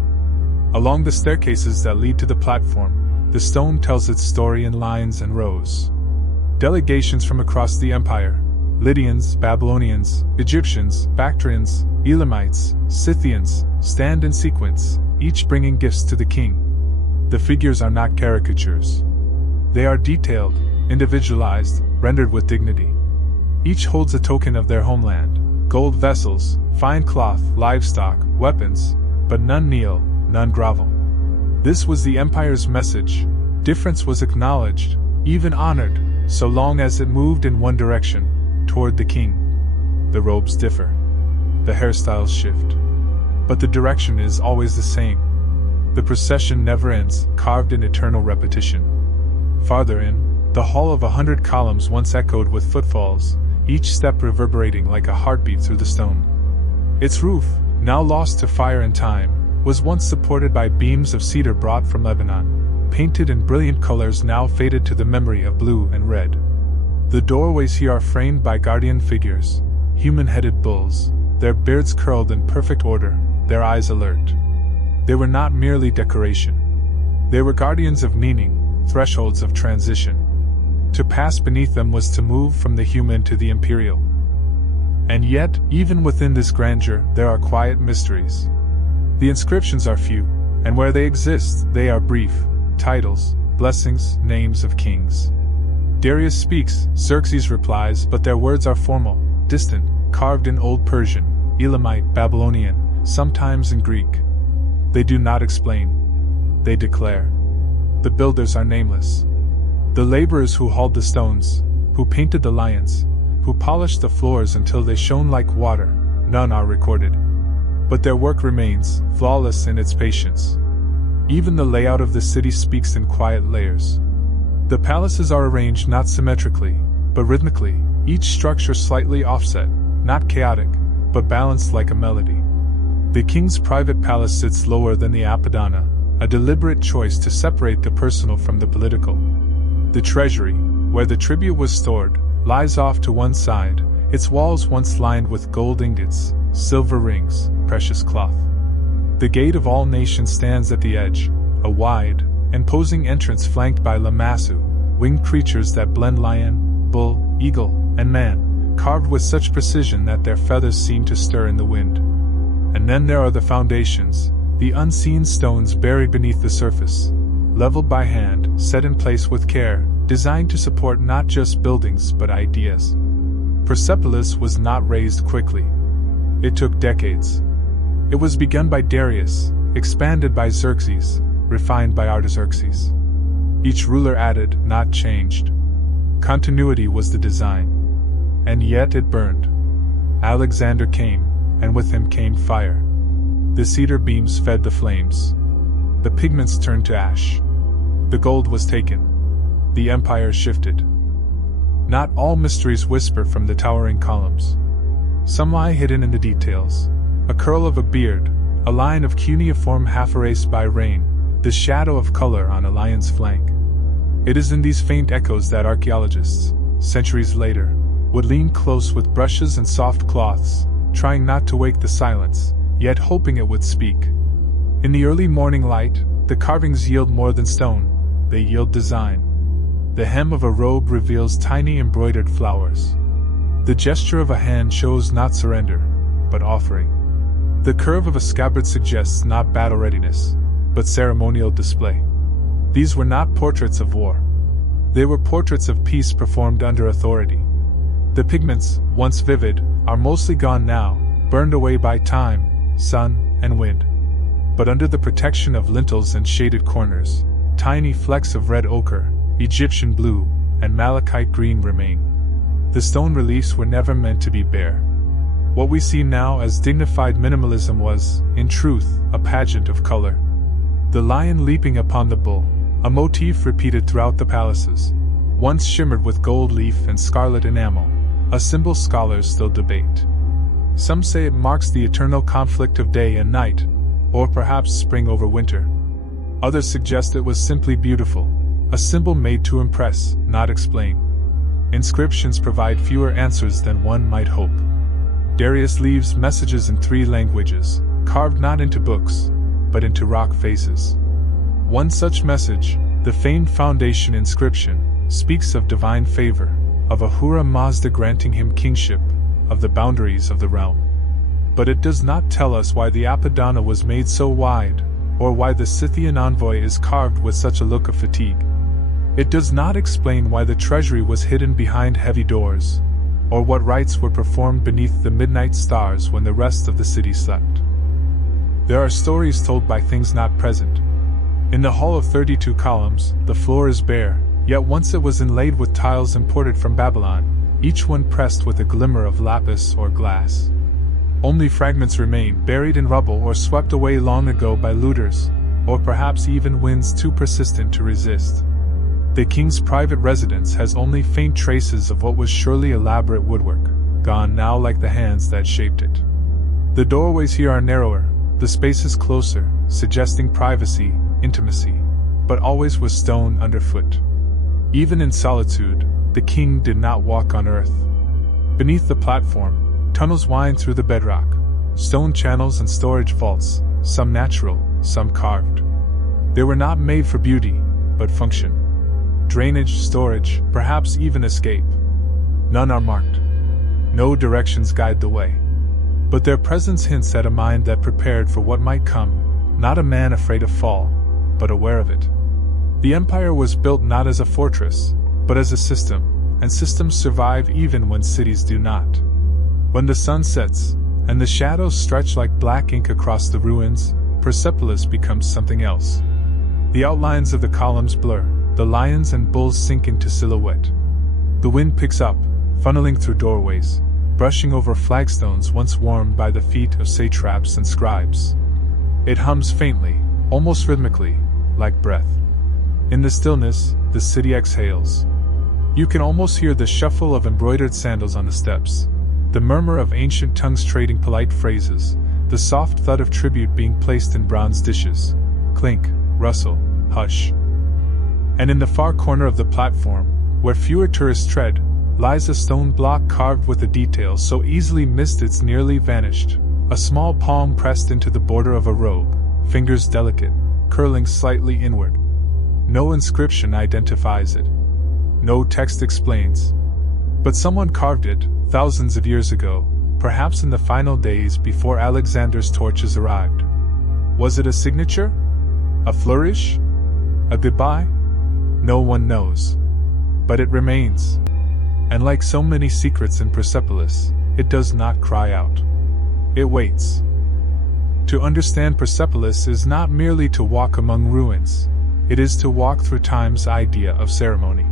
Along the staircases that lead to the platform, the stone tells its story in lines and rows. Delegations from across the empire, Lydians, Babylonians, Egyptians, Bactrians, Elamites, Scythians, stand in sequence, each bringing gifts to the king. The figures are not caricatures. They are detailed, individualized, rendered with dignity. Each holds a token of their homeland: gold vessels, fine cloth, livestock, weapons, but none kneel, none grovel. This was the empire's message. Difference was acknowledged, even honored, so long as it moved in one direction, toward the king. The robes differ. The hairstyles shift. But the direction is always the same. The procession never ends, carved in eternal repetition. Farther in, the hall of 100 columns once echoed with footfalls, each step reverberating like a heartbeat through the stone. Its roof, now lost to fire and time, was once supported by beams of cedar brought from Lebanon, painted in brilliant colors now faded to the memory of blue and red. The doorways here are framed by guardian figures, human-headed bulls, their beards curled in perfect order, their eyes alert. They were not merely decoration. They were guardians of meaning, thresholds of transition. To pass beneath them was to move from the human to the imperial. And yet, even within this grandeur, there are quiet mysteries. The inscriptions are few, and where they exist, they are brief: titles, blessings, names of kings. Darius speaks, Xerxes replies, but their words are formal, distant, carved in Old Persian, Elamite, Babylonian, sometimes in Greek. They do not explain. They declare. The builders are nameless. The laborers who hauled the stones, who painted the lions, who polished the floors until they shone like water, none are recorded. But their work remains, flawless in its patience. Even the layout of the city speaks in quiet layers. The palaces are arranged not symmetrically, but rhythmically, each structure slightly offset, not chaotic, but balanced like a melody. The king's private palace sits lower than the Apadana, a deliberate choice to separate the personal from the political. The treasury, where the tribute was stored, lies off to one side, its walls once lined with gold ingots, silver rings, precious cloth. The gate of all nations stands at the edge, a wide, imposing entrance flanked by lamassu, winged creatures that blend lion, bull, eagle, and man, carved with such precision that their feathers seem to stir in the wind. And then there are the foundations, the unseen stones buried beneath the surface, leveled by hand, set in place with care, designed to support not just buildings but ideas. Persepolis was not raised quickly. It took decades. It was begun by Darius, expanded by Xerxes, refined by Artaxerxes. Each ruler added, not changed. Continuity was the design. And yet it burned. Alexander came, and with him came fire. The cedar beams fed the flames. The pigments turned to ash. The gold was taken. The empire shifted. Not all mysteries whisper from the towering columns. Some lie hidden in the details. A curl of a beard, a line of cuneiform half erased by rain, the shadow of color on a lion's flank. It is in these faint echoes that archaeologists, centuries later, would lean close with brushes and soft cloths, trying not to wake the silence, yet hoping it would speak. In the early morning light, the carvings yield more than stone, they yield design. The hem of a robe reveals tiny embroidered flowers. The gesture of a hand shows not surrender, but offering. The curve of a scabbard suggests not battle readiness, but ceremonial display. These were not portraits of war. They were portraits of peace performed under authority. The pigments, once vivid, are mostly gone now, burned away by time, sun, and wind. But under the protection of lintels and shaded corners, tiny flecks of red ochre, Egyptian blue, and malachite green remain. The stone reliefs were never meant to be bare. What we see now as dignified minimalism was, in truth, a pageant of color. The lion leaping upon the bull, a motif repeated throughout the palaces, once shimmered with gold leaf and scarlet enamel, a symbol scholars still debate. Some say it marks the eternal conflict of day and night, or perhaps spring over winter. Others suggest it was simply beautiful, a symbol made to impress, not explain. Inscriptions provide fewer answers than one might hope. Darius leaves messages in 3 languages, carved not into books, but into rock faces. One such message, the famed foundation inscription, speaks of divine favor, of Ahura Mazda granting him kingship, of the boundaries of the realm. But it does not tell us why the Apadana was made so wide, or why the Scythian envoy is carved with such a look of fatigue. It does not explain why the treasury was hidden behind heavy doors, or what rites were performed beneath the midnight stars when the rest of the city slept. There are stories told by things not present. In the hall of 32 columns, the floor is bare, yet once it was inlaid with tiles imported from Babylon, each one pressed with a glimmer of lapis or glass. Only fragments remain, buried in rubble or swept away long ago by looters, or perhaps even winds too persistent to resist. The king's private residence has only faint traces of what was surely elaborate woodwork, gone now like the hands that shaped it. The doorways here are narrower, the spaces closer, suggesting privacy, intimacy, but always with stone underfoot. Even in solitude, the king did not walk on earth. Beneath the platform, tunnels wind through the bedrock, stone channels and storage vaults, some natural, some carved. They were not made for beauty, but function. Drainage, storage, perhaps even escape. None are marked. No directions guide the way. But their presence hints at a mind that prepared for what might come, not a man afraid of fall, but aware of it. The empire was built not as a fortress, but as a system, and systems survive even when cities do not. When the sun sets, and the shadows stretch like black ink across the ruins, Persepolis becomes something else. The outlines of the columns blur, the lions and bulls sink into silhouette. The wind picks up, funneling through doorways, brushing over flagstones once warmed by the feet of satraps and scribes. It hums faintly, almost rhythmically, like breath. In the stillness, the city exhales. You can almost hear the shuffle of embroidered sandals on the steps, the murmur of ancient tongues trading polite phrases, the soft thud of tribute being placed in bronze dishes. Clink, rustle, hush. And in the far corner of the platform, where fewer tourists tread, lies a stone block carved with a detail so easily missed it's nearly vanished. A small palm pressed into the border of a robe, fingers delicate, curling slightly inward. No inscription identifies it. No text explains. But someone carved it, thousands of years ago, perhaps in the final days before Alexander's torches arrived. Was it a signature? A flourish? A goodbye? No one knows. But it remains. And like so many secrets in Persepolis, it does not cry out. It waits. To understand Persepolis is not merely to walk among ruins, it is to walk through time's idea of ceremony.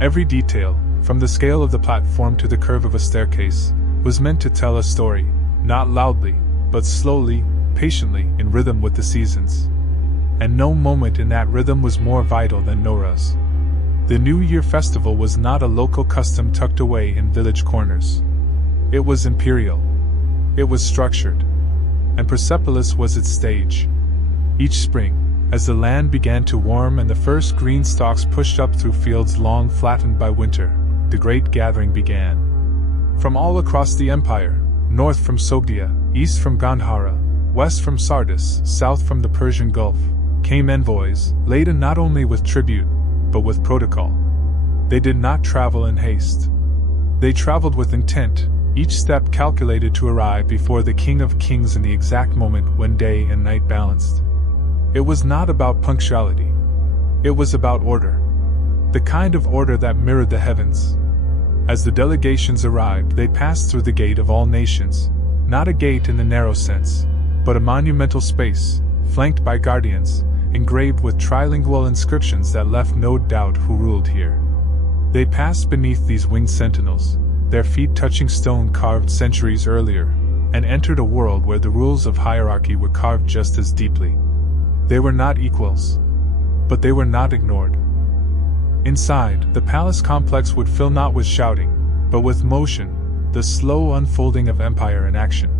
Every detail, from the scale of the platform to the curve of a staircase, was meant to tell a story, not loudly, but slowly, patiently, in rhythm with the seasons. And no moment in that rhythm was more vital than Nora's. The New Year festival was not a local custom tucked away in village corners. It was imperial. It was structured. And Persepolis was its stage. Each spring, as the land began to warm and the first green stalks pushed up through fields long flattened by winter, the great gathering began. From all across the empire, north from Sogdia, east from Gandhara, west from Sardis, south from the Persian Gulf, came envoys, laden not only with tribute, but with protocol. They did not travel in haste. They traveled with intent, each step calculated to arrive before the King of Kings in the exact moment when day and night balanced. It was not about punctuality. It was about order. The kind of order that mirrored the heavens. As the delegations arrived, they passed through the gate of all nations, not a gate in the narrow sense, but a monumental space, flanked by guardians, engraved with trilingual inscriptions that left no doubt who ruled here. They passed beneath these winged sentinels, their feet touching stone carved centuries earlier, and entered a world where the rules of hierarchy were carved just as deeply. They were not equals, but they were not ignored. Inside, the palace complex would fill not with shouting, but with motion, the slow unfolding of empire in action.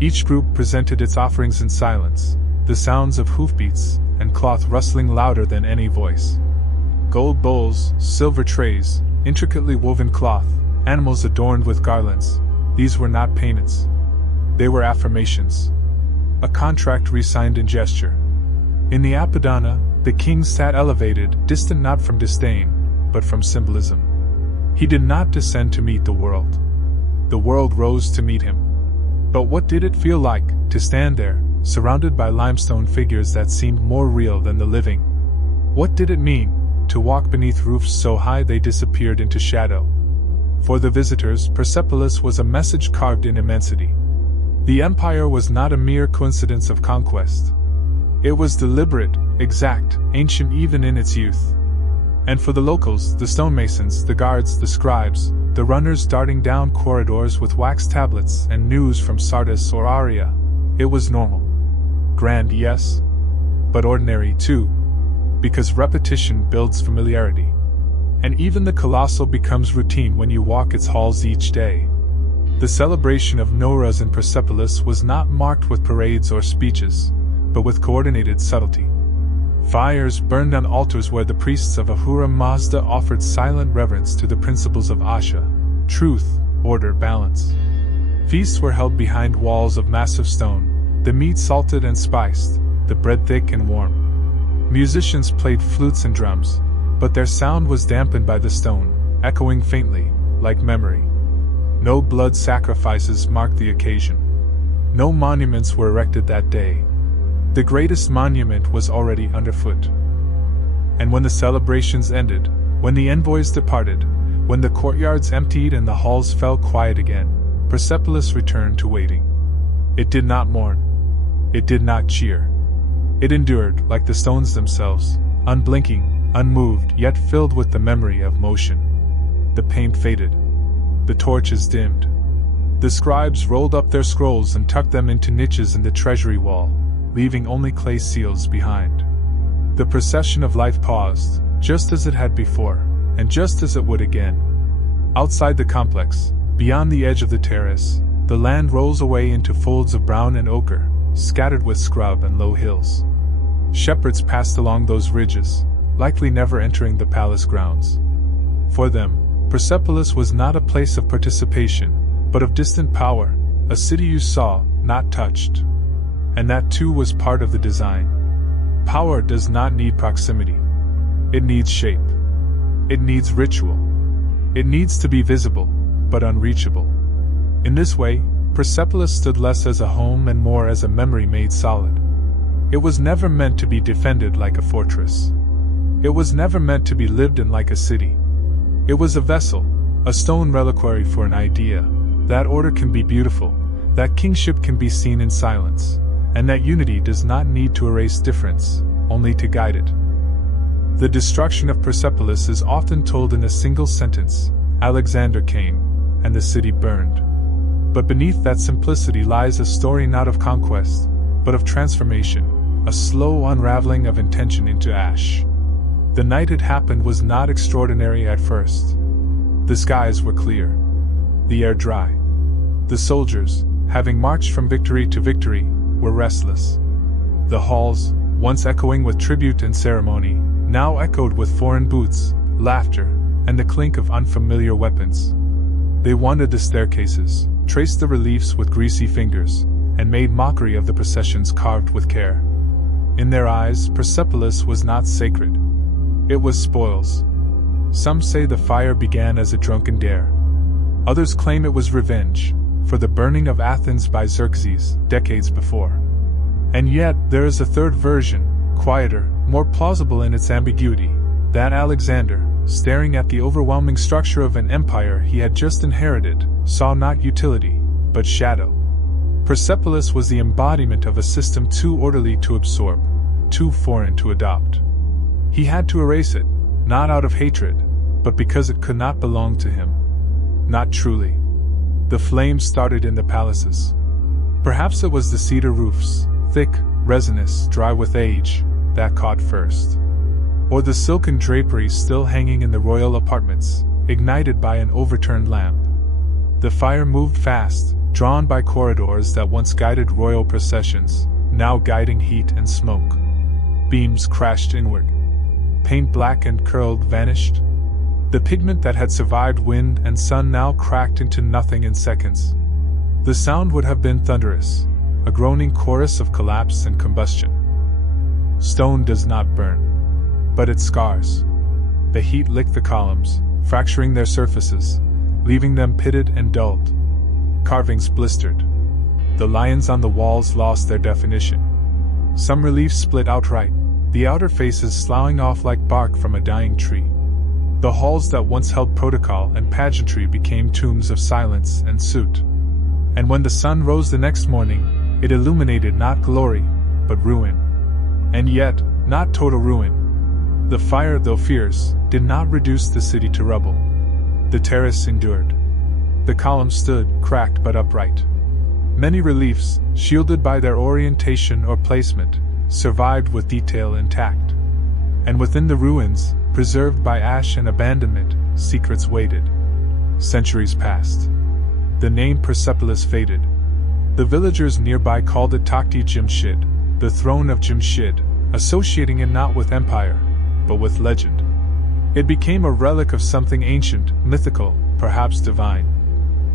Each group presented its offerings in silence, the sounds of hoofbeats and cloth rustling louder than any voice. Gold bowls, silver trays, intricately woven cloth, animals adorned with garlands, these were not payments. They were affirmations. A contract re-signed in gesture. In the Apadana, the king sat elevated, distant not from disdain, but from symbolism. He did not descend to meet the world. The world rose to meet him. But what did it feel like to stand there, surrounded by limestone figures that seemed more real than the living? What did it mean to walk beneath roofs so high they disappeared into shadow? For the visitors, Persepolis was a message carved in immensity. The empire was not a mere coincidence of conquest. It was deliberate, exact, ancient even in its youth. And for the locals, the stonemasons, the guards, the scribes, the runners darting down corridors with wax tablets and news from Sardis or Aria, it was normal. Grand, yes, but ordinary too, because repetition builds familiarity. And even the colossal becomes routine when you walk its halls each day. The celebration of Nowruz in Persepolis was not marked with parades or speeches, but with coordinated subtlety. Fires burned on altars where the priests of Ahura Mazda offered silent reverence to the principles of Asha, truth, order, balance. Feasts were held behind walls of massive stone, the meat salted and spiced, the bread thick and warm. Musicians played flutes and drums, but their sound was dampened by the stone, echoing faintly, like memory. No blood sacrifices marked the occasion. No monuments were erected that day. The greatest monument was already underfoot. And when the celebrations ended, when the envoys departed, when the courtyards emptied and the halls fell quiet again, Persepolis returned to waiting. It did not mourn. It did not cheer. It endured like the stones themselves, unblinking, unmoved, yet filled with the memory of motion. The paint faded. The torches dimmed. The scribes rolled up their scrolls and tucked them into niches in the treasury wall, leaving only clay seals behind. The procession of life paused, just as it had before, and just as it would again. Outside the complex, beyond the edge of the terrace, the land rolls away into folds of brown and ochre, scattered with scrub and low hills. Shepherds passed along those ridges, likely never entering the palace grounds. For them, Persepolis was not a place of participation, but of distant power, a city you saw, not touched. And that too was part of the design. Power does not need proximity. It needs shape. It needs ritual. It needs to be visible, but unreachable. In this way, Persepolis stood less as a home and more as a memory made solid. It was never meant to be defended like a fortress. It was never meant to be lived in like a city. It was a vessel, a stone reliquary for an idea, that order can be beautiful, that kingship can be seen in silence, and that unity does not need to erase difference, only to guide it. The destruction of Persepolis is often told in a single sentence: Alexander came, and the city burned. But beneath that simplicity lies a story not of conquest, but of transformation, a slow unraveling of intention into ash. The night it happened was not extraordinary at first. The skies were clear, the air dry. The soldiers, having marched from victory to victory, were restless. The halls, once echoing with tribute and ceremony, now echoed with foreign boots, laughter, and the clink of unfamiliar weapons. They wandered the staircases, traced the reliefs with greasy fingers, and made mockery of the processions carved with care. In their eyes, Persepolis was not sacred. It was spoils. Some say the fire began as a drunken dare. Others claim it was revenge for the burning of Athens by Xerxes decades before. And yet, there is a third version, quieter, more plausible in its ambiguity, that Alexander, staring at the overwhelming structure of an empire he had just inherited, saw not utility, but shadow. Persepolis was the embodiment of a system too orderly to absorb, too foreign to adopt. He had to erase it, not out of hatred, but because it could not belong to him. Not truly. The flames started in the palaces. Perhaps it was the cedar roofs, thick, resinous, dry with age, that caught first. Or the silken draperies still hanging in the royal apartments, ignited by an overturned lamp. The fire moved fast, drawn by corridors that once guided royal processions, now guiding heat and smoke. Beams crashed inward. Paint black and curled vanished. The pigment that had survived wind and sun now cracked into nothing in seconds. The sound would have been thunderous, a groaning chorus of collapse and combustion. Stone does not burn, but it scars. The heat licked the columns, fracturing their surfaces, leaving them pitted and dulled. Carvings blistered. The lions on the walls lost their definition. Some reliefs split outright, the outer faces sloughing off like bark from a dying tree. The halls that once held protocol and pageantry became tombs of silence and soot. And when the sun rose the next morning, it illuminated not glory, but ruin. And yet, not total ruin. The fire, though fierce, did not reduce the city to rubble. The terrace endured. The columns stood, cracked but upright. Many reliefs, shielded by their orientation or placement, survived with detail intact. And within the ruins, preserved by ash and abandonment, secrets waited. Centuries passed. The name Persepolis faded. The villagers nearby called it Takhti Jimshid, the throne of Jimshid, associating it not with empire, but with legend. It became a relic of something ancient, mythical, perhaps divine.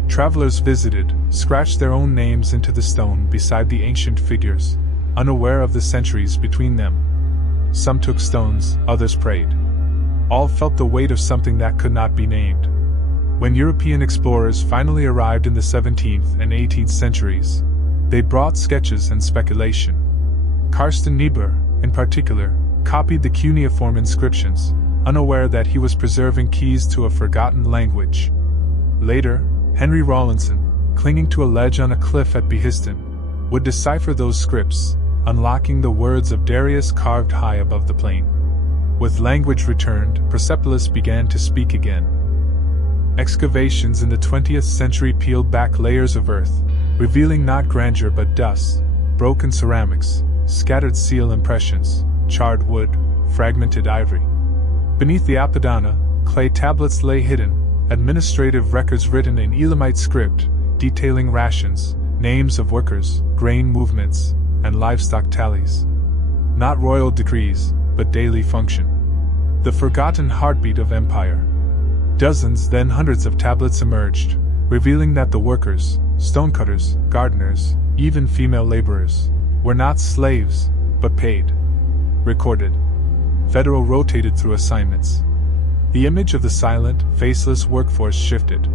Travelers visited, scratched their own names into the stone beside the ancient figures, unaware of the centuries between them. Some took stones, others prayed. All felt the weight of something that could not be named. When European explorers finally arrived in the 17th and 18th centuries, they brought sketches and speculation. Carsten Niebuhr, in particular, copied the cuneiform inscriptions, unaware that he was preserving keys to a forgotten language. Later, Henry Rawlinson, clinging to a ledge on a cliff at Behistun, would decipher those scripts, unlocking the words of Darius carved high above the plain. With language returned, Persepolis began to speak again. Excavations in the 20th century peeled back layers of earth, revealing not grandeur but dust, broken ceramics, scattered seal impressions, charred wood, fragmented ivory. Beneath the Apadana, clay tablets lay hidden, administrative records written in Elamite script, detailing rations, names of workers, grain movements, and livestock tallies. Not royal decrees, but daily function. The forgotten heartbeat of empire. Dozens, then hundreds of tablets emerged, revealing that the workers, stonecutters, gardeners, even female laborers, were not slaves, but paid. Recorded. Federal rotated through assignments. The image of the silent, faceless workforce shifted.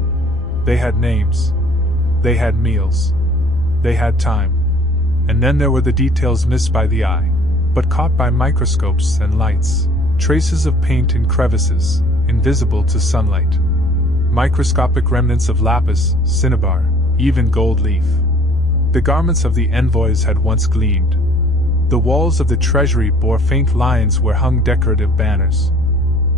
They had names. They had meals. They had time. And then there were the details missed by the eye, but caught by microscopes and lights, traces of paint in crevices, invisible to sunlight. Microscopic remnants of lapis, cinnabar, even gold leaf. The garments of the envoys had once gleamed. The walls of the treasury bore faint lines where hung decorative banners.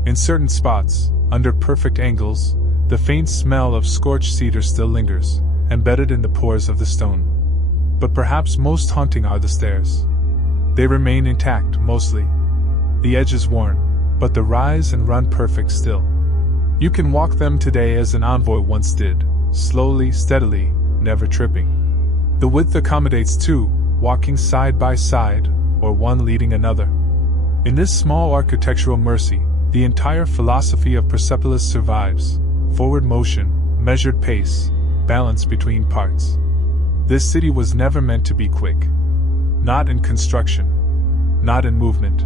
In certain spots, under perfect angles, the faint smell of scorched cedar still lingers, embedded in the pores of the stone. But perhaps most haunting are the stairs. They remain intact, mostly. The edges worn, but the rise and run perfect still. You can walk them today as an envoy once did, slowly, steadily, never tripping. The width accommodates two, walking side by side, or one leading another. In this small architectural mercy, the entire philosophy of Persepolis survives: forward motion, measured pace, balance between parts. This city was never meant to be quick. Not in construction. Not in movement.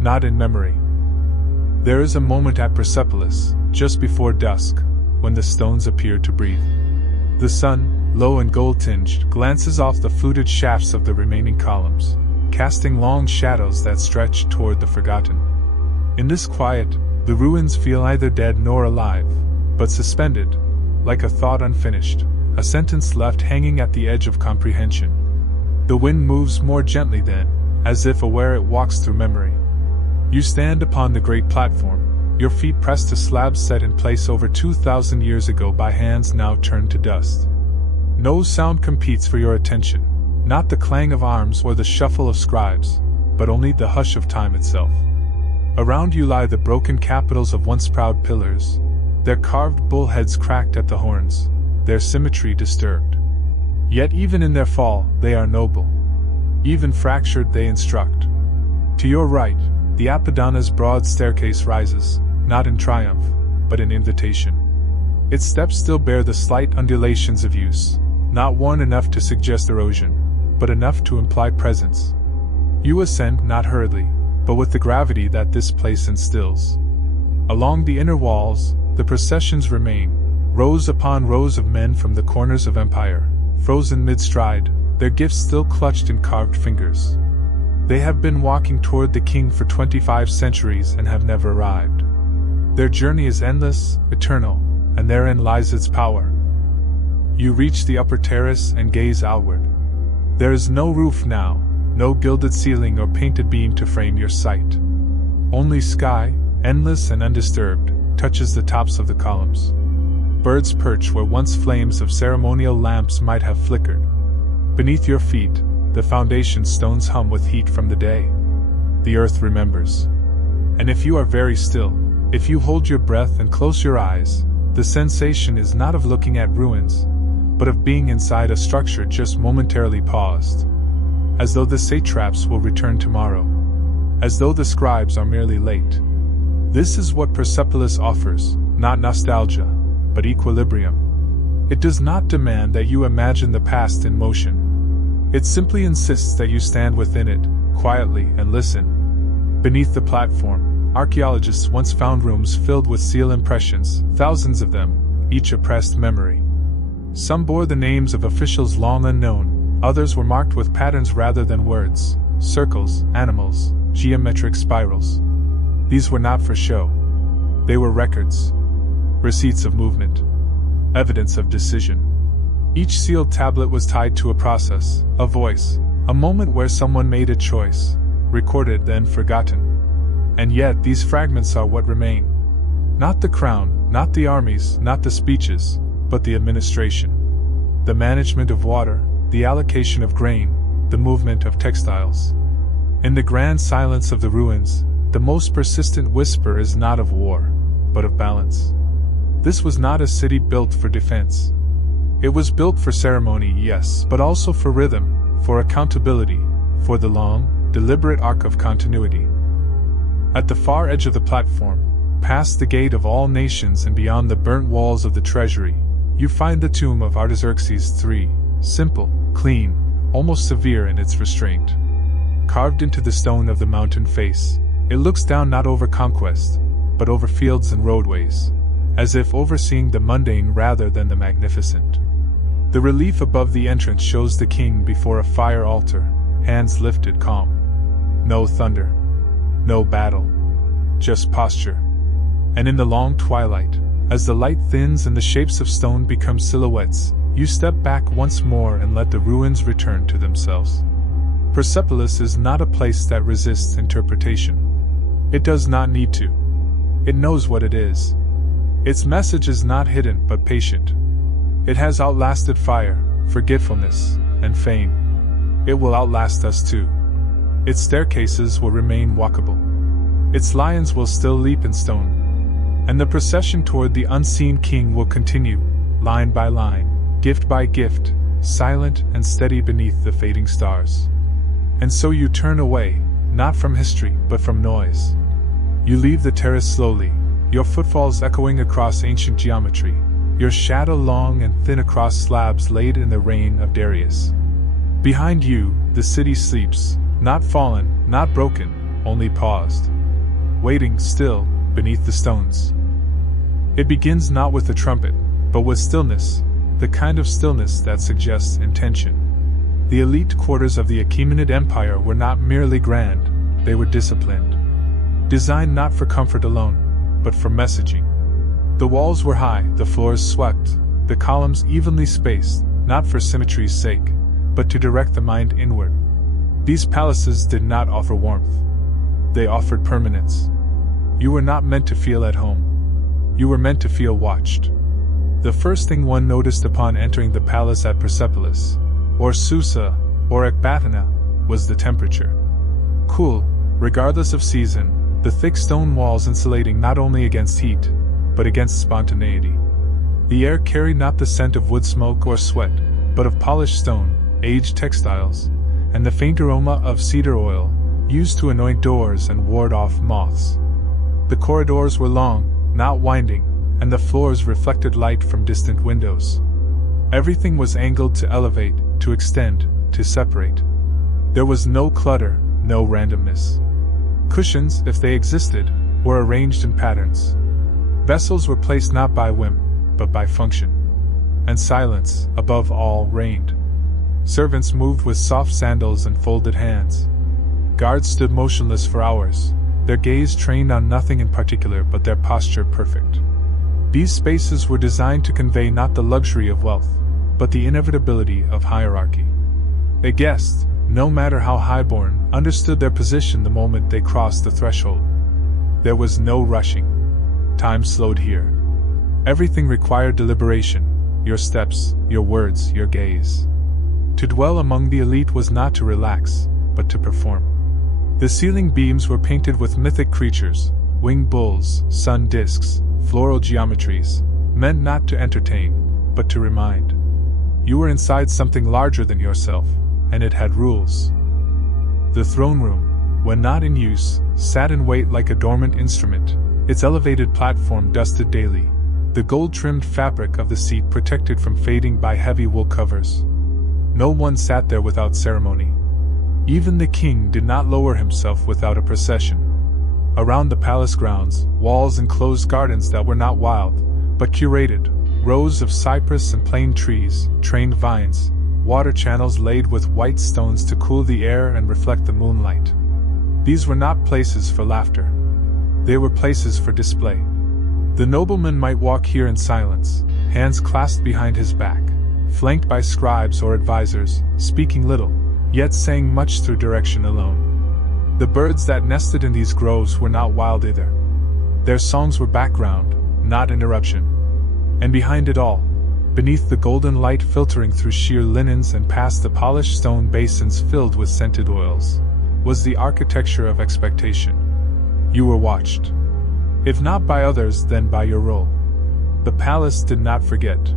Not in memory. There is a moment at Persepolis, just before dusk, when the stones appear to breathe. The sun, low and gold-tinged, glances off the fluted shafts of the remaining columns, casting long shadows that stretch toward the forgotten. In this quiet, the ruins feel neither dead nor alive, but suspended, like a thought unfinished, a sentence left hanging at the edge of comprehension. The wind moves more gently then, as if aware it walks through memory. You stand upon the great platform, your feet pressed to slabs set in place over 2,000 years ago by hands now turned to dust. No sound competes for your attention, not the clang of arms or the shuffle of scribes, but only the hush of time itself. Around you lie the broken capitals of once proud pillars, their carved bullheads cracked at the horns, their symmetry disturbed. Yet even in their fall, they are noble. Even fractured, they instruct. To your right, the Apadana's broad staircase rises, not in triumph, but in invitation. Its steps still bear the slight undulations of use, not worn enough to suggest erosion, but enough to imply presence. You ascend not hurriedly, but with the gravity that this place instills. Along the inner walls, the processions remain, rows upon rows of men from the corners of empire, frozen mid-stride, their gifts still clutched in carved fingers. They have been walking toward the king for 25 centuries and have never arrived. Their journey is endless, eternal, and therein lies its power. You reach the upper terrace and gaze outward. There is no roof now, no gilded ceiling or painted beam to frame your sight. Only sky, endless and undisturbed, touches the tops of the columns. Birds perch where once flames of ceremonial lamps might have flickered. Beneath your feet, the foundation stones hum with heat from the day. The earth remembers. And if you are very still, if you hold your breath and close your eyes, the sensation is not of looking at ruins, but of being inside a structure just momentarily paused. As though the satraps will return tomorrow. As though the scribes are merely late. This is what Persepolis offers, not nostalgia, but equilibrium. It does not demand that you imagine the past in motion. It simply insists that you stand within it, quietly, and listen. Beneath the platform, archaeologists once found rooms filled with seal impressions, thousands of them, each a pressed memory. Some bore the names of officials long unknown, others were marked with patterns rather than words, circles, animals, geometric spirals. These were not for show. They were records. Receipts of movement. Evidence of decision. Each sealed tablet was tied to a process, a voice, a moment where someone made a choice, recorded then forgotten. And yet these fragments are what remain. Not the crown, not the armies, not the speeches, but the administration. The management of water, the allocation of grain, the movement of textiles. In the grand silence of the ruins, the most persistent whisper is not of war, but of balance. This was not a city built for defense. It was built for ceremony, yes, but also for rhythm, for accountability, for the long, deliberate arc of continuity. At the far edge of the platform, past the gate of all nations and beyond the burnt walls of the treasury, you find the tomb of Artaxerxes III, simple, clean, almost severe in its restraint. Carved into the stone of the mountain face, it looks down not over conquest, but over fields and roadways, as if overseeing the mundane rather than the magnificent. The relief above the entrance shows the king before a fire altar, hands lifted calm. No thunder. No battle. Just posture. And in the long twilight, as the light thins and the shapes of stone become silhouettes, you step back once more and let the ruins return to themselves. Persepolis is not a place that resists interpretation. It does not need to. It knows what it is. Its message is not hidden but patient. It has outlasted fire, forgetfulness, and fame. It will outlast us too. Its staircases will remain walkable. Its lions will still leap in stone. And the procession toward the unseen king will continue, line by line, gift by gift, silent and steady beneath the fading stars. And so you turn away, not from history, but from noise. You leave the terrace slowly, your footfalls echoing across ancient geometry, your shadow long and thin across slabs laid in the reign of Darius. Behind you, the city sleeps, not fallen, not broken, only paused. Waiting still, beneath the stones. It begins not with a trumpet, but with stillness, the kind of stillness that suggests intention. The elite quarters of the Achaemenid Empire were not merely grand, they were disciplined. Designed not for comfort alone, but for messaging. The walls were high, the floors swept, the columns evenly spaced, not for symmetry's sake, but to direct the mind inward. These palaces did not offer warmth. They offered permanence. You were not meant to feel at home. You were meant to feel watched. The first thing one noticed upon entering the palace at Persepolis, or Susa, or Ecbatana, was the temperature. Cool, regardless of season, the thick stone walls insulating not only against heat, but against spontaneity. The air carried not the scent of wood smoke or sweat, but of polished stone, aged textiles, and the faint aroma of cedar oil, used to anoint doors and ward off moths. The corridors were long, not winding, and the floors reflected light from distant windows. Everything was angled to elevate, to extend, to separate. There was no clutter, no randomness. Cushions, if they existed, were arranged in patterns. Vessels were placed not by whim, but by function. And silence, above all, reigned. Servants moved with soft sandals and folded hands. Guards stood motionless for hours, their gaze trained on nothing in particular but their posture perfect. These spaces were designed to convey not the luxury of wealth, but the inevitability of hierarchy. A guest, no matter how highborn, understood their position the moment they crossed the threshold. There was no rushing. Time slowed here. Everything required deliberation, your steps, your words, your gaze. To dwell among the elite was not to relax, but to perform. The ceiling beams were painted with mythic creatures, winged bulls, sun discs, floral geometries, meant not to entertain, but to remind. You were inside something larger than yourself, and it had rules. The throne room, when not in use, sat in wait like a dormant instrument, its elevated platform dusted daily, the gold-trimmed fabric of the seat protected from fading by heavy wool covers. No one sat there without ceremony. Even the king did not lower himself without a procession. Around the palace grounds, walls enclosed gardens that were not wild, but curated, rows of cypress and plane trees, trained vines, water channels laid with white stones to cool the air and reflect the moonlight. These were not places for laughter. They were places for display. The nobleman might walk here in silence, hands clasped behind his back, flanked by scribes or advisors, speaking little, yet saying much through direction alone. The birds that nested in these groves were not wild either. Their songs were background, not interruption. And behind it all, beneath the golden light filtering through sheer linens and past the polished stone basins filled with scented oils, was the architecture of expectation. You were watched. If not by others, then by your role. The palace did not forget.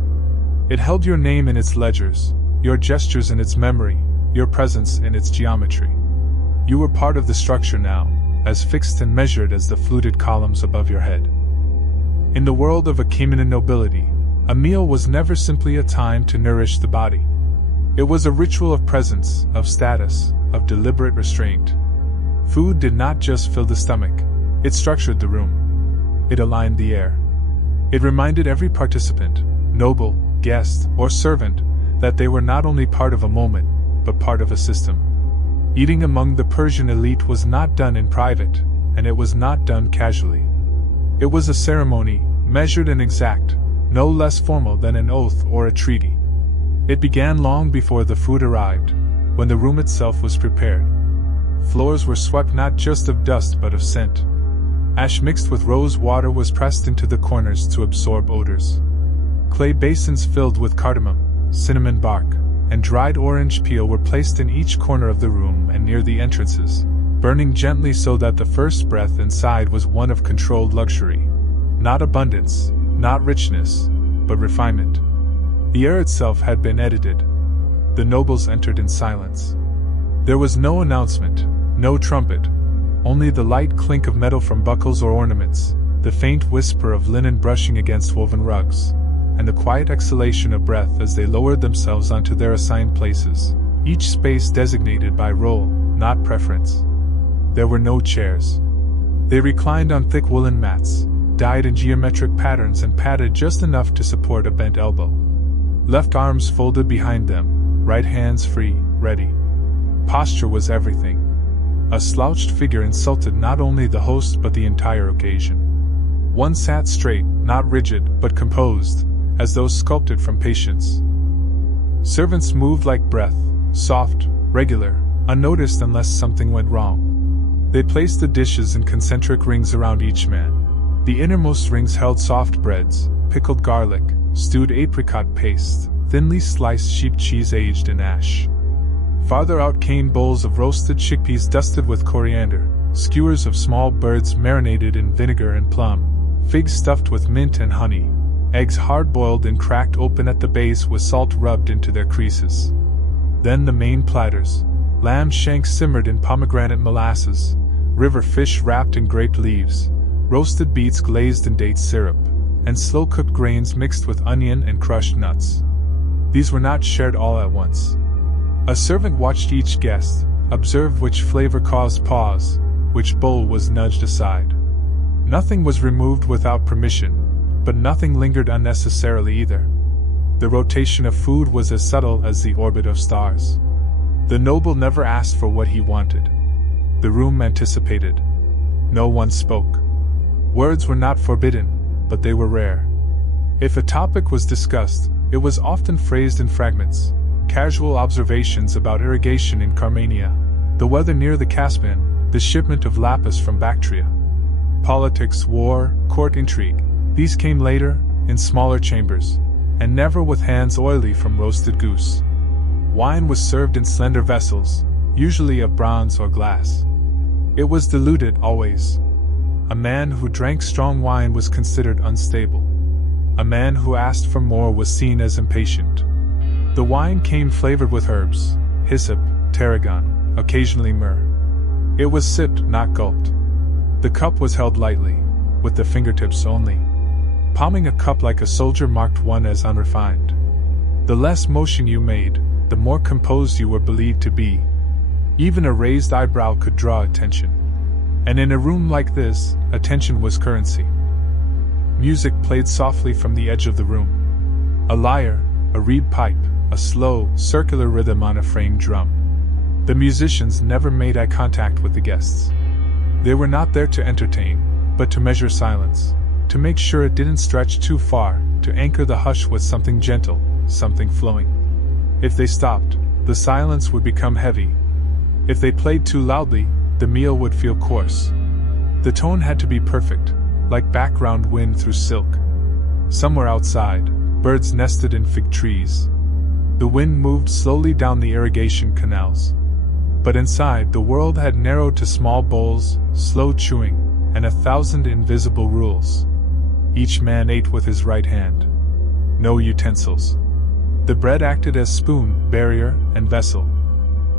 It held your name in its ledgers, your gestures in its memory, your presence in its geometry. You were part of the structure now, as fixed and measured as the fluted columns above your head. In the world of Achaemenid nobility, a meal was never simply a time to nourish the body. It was a ritual of presence, of status, of deliberate restraint. Food did not just fill the stomach, it structured the room. It aligned the air. It reminded every participant, noble, guest, or servant, that they were not only part of a moment, but part of a system. Eating among the Persian elite was not done in private, and it was not done casually. It was a ceremony, measured and exact, no less formal than an oath or a treaty. It began long before the food arrived, when the room itself was prepared. Floors were swept not just of dust but of scent. Ash mixed with rose water was pressed into the corners to absorb odors. Clay basins filled with cardamom, cinnamon bark, and dried orange peel were placed in each corner of the room and near the entrances, burning gently so that the first breath inside was one of controlled luxury. Not abundance, not richness, but refinement. The air itself had been edited. The nobles entered in silence. There was no announcement, no trumpet, only the light clink of metal from buckles or ornaments, the faint whisper of linen brushing against woven rugs, and the quiet exhalation of breath as they lowered themselves onto their assigned places, each space designated by role, not preference. There were no chairs. They reclined on thick woolen mats, dyed in geometric patterns and padded just enough to support a bent elbow. Left arms folded behind them, right hands free, ready. Posture was everything. A slouched figure insulted not only the host but the entire occasion. One sat straight, not rigid, but composed, as though sculpted from patience. Servants moved like breath, soft, regular, unnoticed unless something went wrong. They placed the dishes in concentric rings around each man. The innermost rings held soft breads, pickled garlic, stewed apricot paste, thinly sliced sheep cheese aged in ash. Farther out came bowls of roasted chickpeas dusted with coriander, skewers of small birds marinated in vinegar and plum, figs stuffed with mint and honey, eggs hard-boiled and cracked open at the base with salt rubbed into their creases. Then the main platters: lamb shanks simmered in pomegranate molasses, river fish wrapped in grape leaves, roasted beets glazed in date syrup, and slow-cooked grains mixed with onion and crushed nuts. These were not shared all at once. A servant watched each guest, observed which flavor caused pause, which bowl was nudged aside. Nothing was removed without permission, but nothing lingered unnecessarily either. The rotation of food was as subtle as the orbit of stars. The noble never asked for what he wanted. The room anticipated. No one spoke. Words were not forbidden, but they were rare. If a topic was discussed, it was often phrased in fragments, casual observations about irrigation in Carmania, the weather near the Caspian, the shipment of lapis from Bactria. Politics, war, court intrigue, these came later, in smaller chambers, and never with hands oily from roasted goose. Wine was served in slender vessels, usually of bronze or glass. It was diluted always. A man who drank strong wine was considered unstable. A man who asked for more was seen as impatient. The wine came flavored with herbs, hyssop, tarragon, occasionally myrrh. It was sipped, not gulped. The cup was held lightly, with the fingertips only. Palming a cup like a soldier marked one as unrefined. The less motion you made, the more composed you were believed to be. Even a raised eyebrow could draw attention. And in a room like this, attention was currency. Music played softly from the edge of the room. A lyre, a reed pipe, a slow, circular rhythm on a framed drum. The musicians never made eye contact with the guests. They were not there to entertain, but to measure silence, to make sure it didn't stretch too far, to anchor the hush with something gentle, something flowing. If they stopped, the silence would become heavy. If they played too loudly, the meal would feel coarse. The tone had to be perfect, like background wind through silk. Somewhere outside, birds nested in fig trees. The wind moved slowly down the irrigation canals. But inside, the world had narrowed to small bowls, slow chewing, and 1,000 invisible rules. Each man ate with his right hand. No utensils. The bread acted as spoon, barrier, and vessel.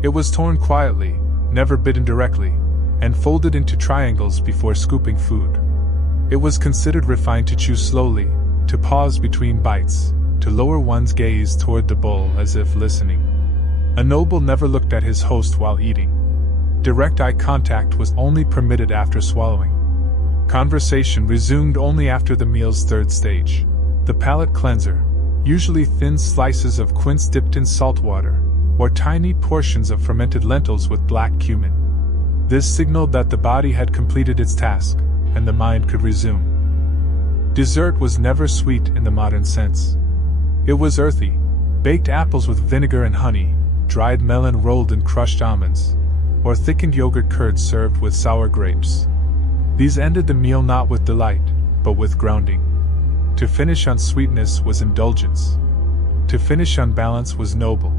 It was torn quietly, never bitten directly, and folded into triangles before scooping food. It was considered refined to chew slowly, to pause between bites, to lower one's gaze toward the bowl as if listening. A noble never looked at his host while eating. Direct eye contact was only permitted after swallowing. Conversation resumed only after the meal's third stage, the palate cleanser, usually thin slices of quince dipped in salt water, or tiny portions of fermented lentils with black cumin. This signaled that the body had completed its task, and the mind could resume. Dessert was never sweet in the modern sense. It was earthy, baked apples with vinegar and honey, dried melon rolled in crushed almonds, or thickened yogurt curd served with sour grapes. These ended the meal not with delight, but with grounding. To finish on sweetness was indulgence. To finish on balance was noble.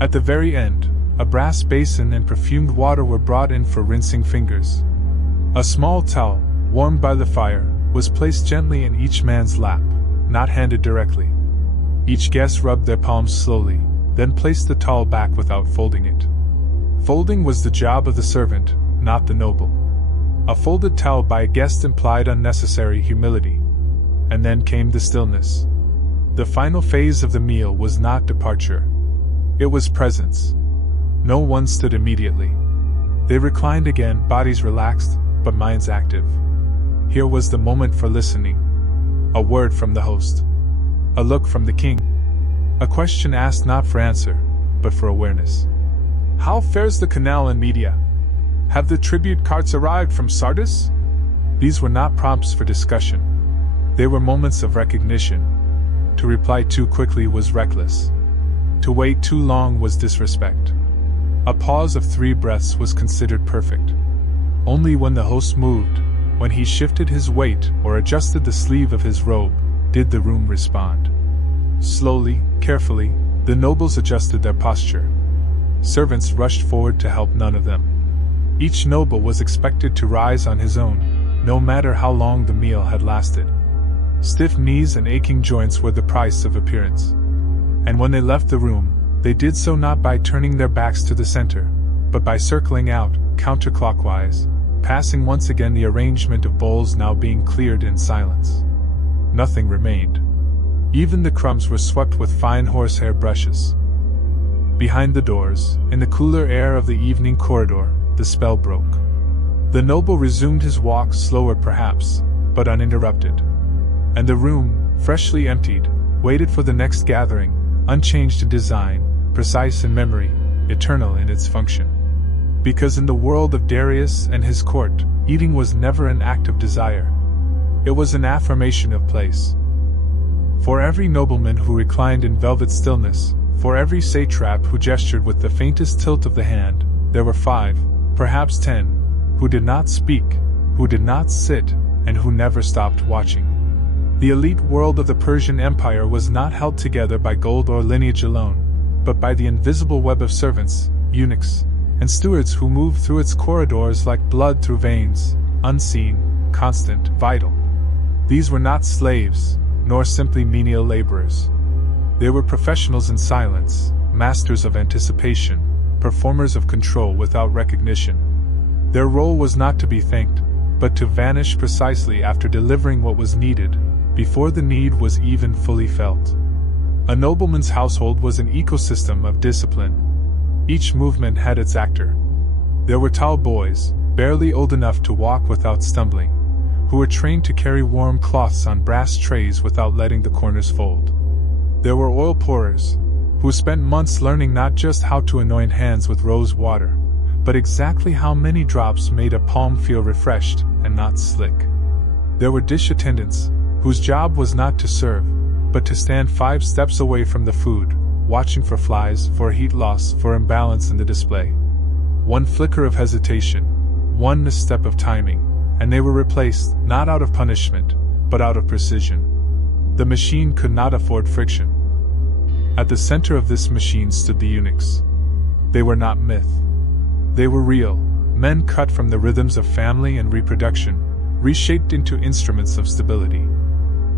At the very end, a brass basin and perfumed water were brought in for rinsing fingers. A small towel, warmed by the fire, was placed gently in each man's lap, not handed directly. Each guest rubbed their palms slowly, then placed the towel back without folding it. Folding was the job of the servant, not the noble. A folded towel by a guest implied unnecessary humility. And then came the stillness. The final phase of the meal was not departure. It was presence. No one stood immediately. They reclined again, bodies relaxed, but minds active. Here was the moment for listening. A word from the host. A look from the king. A question asked not for answer, but for awareness. How fares the canal in Media? Have the tribute carts arrived from Sardis? These were not prompts for discussion. They were moments of recognition. To reply too quickly was reckless. To wait too long was disrespect. A pause of 3 breaths was considered perfect. Only when the host moved, when he shifted his weight or adjusted the sleeve of his robe, did the room respond. Slowly, carefully, the nobles adjusted their posture. Servants rushed forward to help none of them. Each noble was expected to rise on his own, no matter how long the meal had lasted. Stiff knees and aching joints were the price of appearance. And when they left the room, they did so not by turning their backs to the center, but by circling out, counterclockwise, passing once again the arrangement of bowls now being cleared in silence. Nothing remained. Even the crumbs were swept with fine horsehair brushes. Behind the doors, in the cooler air of the evening corridor, the spell broke. The noble resumed his walk, slower perhaps, but uninterrupted. And the room, freshly emptied, waited for the next gathering, unchanged in design, precise in memory, eternal in its function. Because in the world of Darius and his court, eating was never an act of desire. It was an affirmation of place. For every nobleman who reclined in velvet stillness, for every satrap who gestured with the faintest tilt of the hand, there were 5, perhaps 10, who did not speak, who did not sit, and who never stopped watching. The elite world of the Persian Empire was not held together by gold or lineage alone, but by the invisible web of servants, eunuchs, and stewards who moved through its corridors like blood through veins, unseen, constant, vital. These were not slaves, nor simply menial laborers. They were professionals in silence, masters of anticipation, performers of control without recognition. Their role was not to be thanked, but to vanish precisely after delivering what was needed, before the need was even fully felt. A nobleman's household was an ecosystem of discipline. Each movement had its actor. There were tall boys, barely old enough to walk without stumbling, who were trained to carry warm cloths on brass trays without letting the corners fold. There were oil pourers, who spent months learning not just how to anoint hands with rose water, but exactly how many drops made a palm feel refreshed and not slick. There were dish attendants, whose job was not to serve, but to stand 5 steps away from the food, watching for flies, for heat loss, for imbalance in the display. One flicker of hesitation, one misstep of timing, and they were replaced, not out of punishment, but out of precision. The machine could not afford friction. At the center of this machine stood the eunuchs. They were not myth. They were real, men cut from the rhythms of family and reproduction, reshaped into instruments of stability.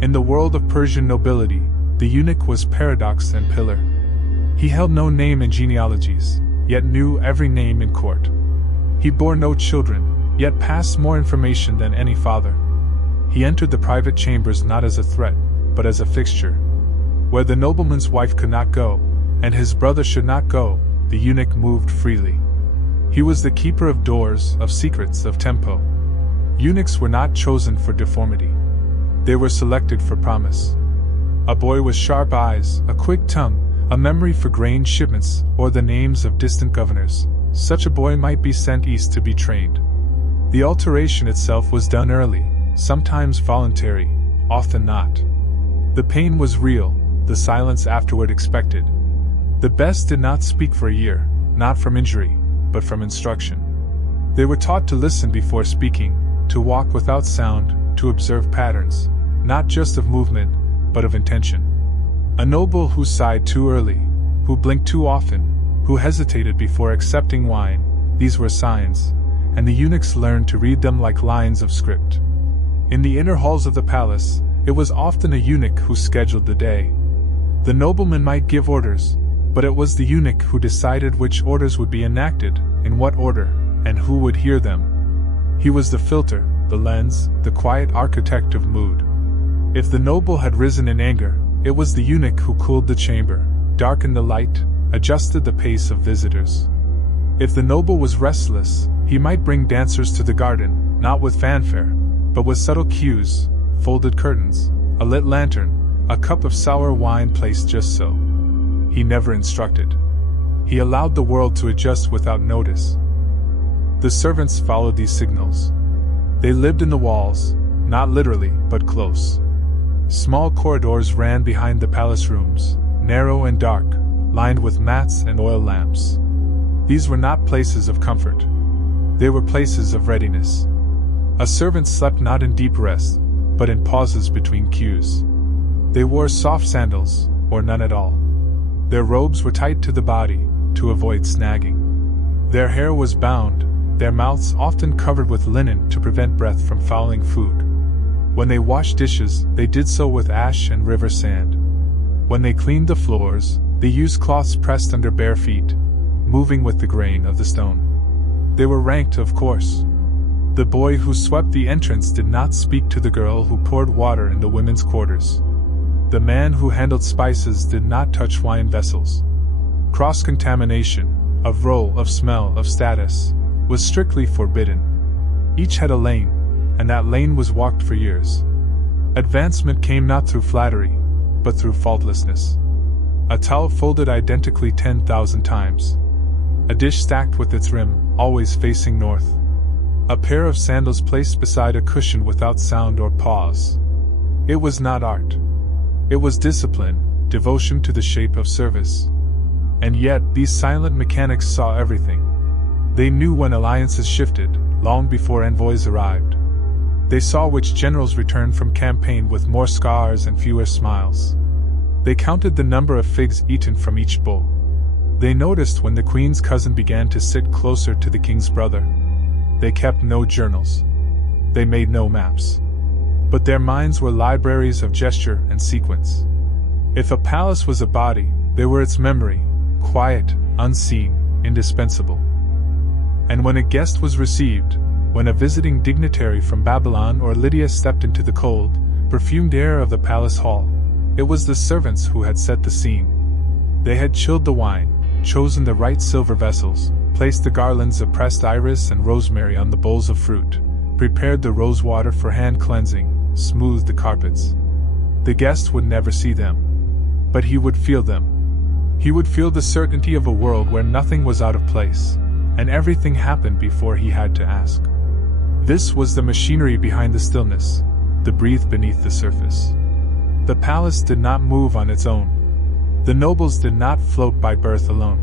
In the world of Persian nobility, the eunuch was paradox and pillar. He held no name in genealogies, yet knew every name in court. He bore no children, yet passed more information than any father. He entered the private chambers not as a threat, but as a fixture. Where the nobleman's wife could not go, and his brother should not go, the eunuch moved freely. He was the keeper of doors, of secrets, of tempo. Eunuchs were not chosen for deformity. They were selected for promise. A boy with sharp eyes, a quick tongue, a memory for grain shipments, or the names of distant governors. Such a boy might be sent east to be trained. The alteration itself was done early, sometimes voluntary, often not. The pain was real, the silence afterward expected. The best did not speak for a year, not from injury, but from instruction. They were taught to listen before speaking, to walk without sound, to observe patterns, not just of movement, but of intention. A noble who sighed too early, who blinked too often, who hesitated before accepting wine, these were signs, and the eunuchs learned to read them like lines of script. In the inner halls of the palace, it was often a eunuch who scheduled the day. The nobleman might give orders, but it was the eunuch who decided which orders would be enacted, in what order, and who would hear them. He was the filter, the lens, the quiet architect of mood. If the noble had risen in anger, it was the eunuch who cooled the chamber, darkened the light, adjusted the pace of visitors. If the noble was restless, he might bring dancers to the garden, not with fanfare, but with subtle cues, folded curtains, a lit lantern, a cup of sour wine placed just so. He never instructed. He allowed the world to adjust without notice. The servants followed these signals. They lived in the walls, not literally, but close. Small corridors ran behind the palace rooms, narrow and dark, lined with mats and oil lamps. These were not places of comfort. They were places of readiness. A servant slept not in deep rest, but in pauses between cues. They wore soft sandals, or none at all. Their robes were tight to the body, to avoid snagging. Their hair was bound, their mouths often covered with linen to prevent breath from fouling food. When they washed dishes, they did so with ash and river sand. When they cleaned the floors, they used cloths pressed under bare feet, moving with the grain of the stone. They were ranked, of course. The boy who swept the entrance did not speak to the girl who poured water in the women's quarters. The man who handled spices did not touch wine vessels. Cross-contamination, of role, of smell, of status, was strictly forbidden. Each had a lane, and that lane was walked for years. Advancement came not through flattery, but through faultlessness. A towel folded identically 10,000 times. A dish stacked with its rim, always facing north. A pair of sandals placed beside a cushion without sound or pause. It was not art. It was discipline, devotion to the shape of service. And yet, these silent mechanics saw everything. They knew when alliances shifted, long before envoys arrived. They saw which generals returned from campaign with more scars and fewer smiles. They counted the number of figs eaten from each bowl. They noticed when the queen's cousin began to sit closer to the king's brother. They kept no journals. They made no maps. But their minds were libraries of gesture and sequence. If a palace was a body, they were its memory, quiet, unseen, indispensable. And when a guest was received, when a visiting dignitary from Babylon or Lydia stepped into the cold, perfumed air of the palace hall, it was the servants who had set the scene. They had chilled the wine, chosen the right silver vessels, placed the garlands of pressed iris and rosemary on the bowls of fruit, prepared the rose water for hand cleansing, smoothed the carpets. The guest would never see them, but he would feel them. He would feel the certainty of a world where nothing was out of place, and everything happened before he had to ask. This was the machinery behind the stillness, the breath beneath the surface. The palace did not move on its own. The nobles did not float by birth alone.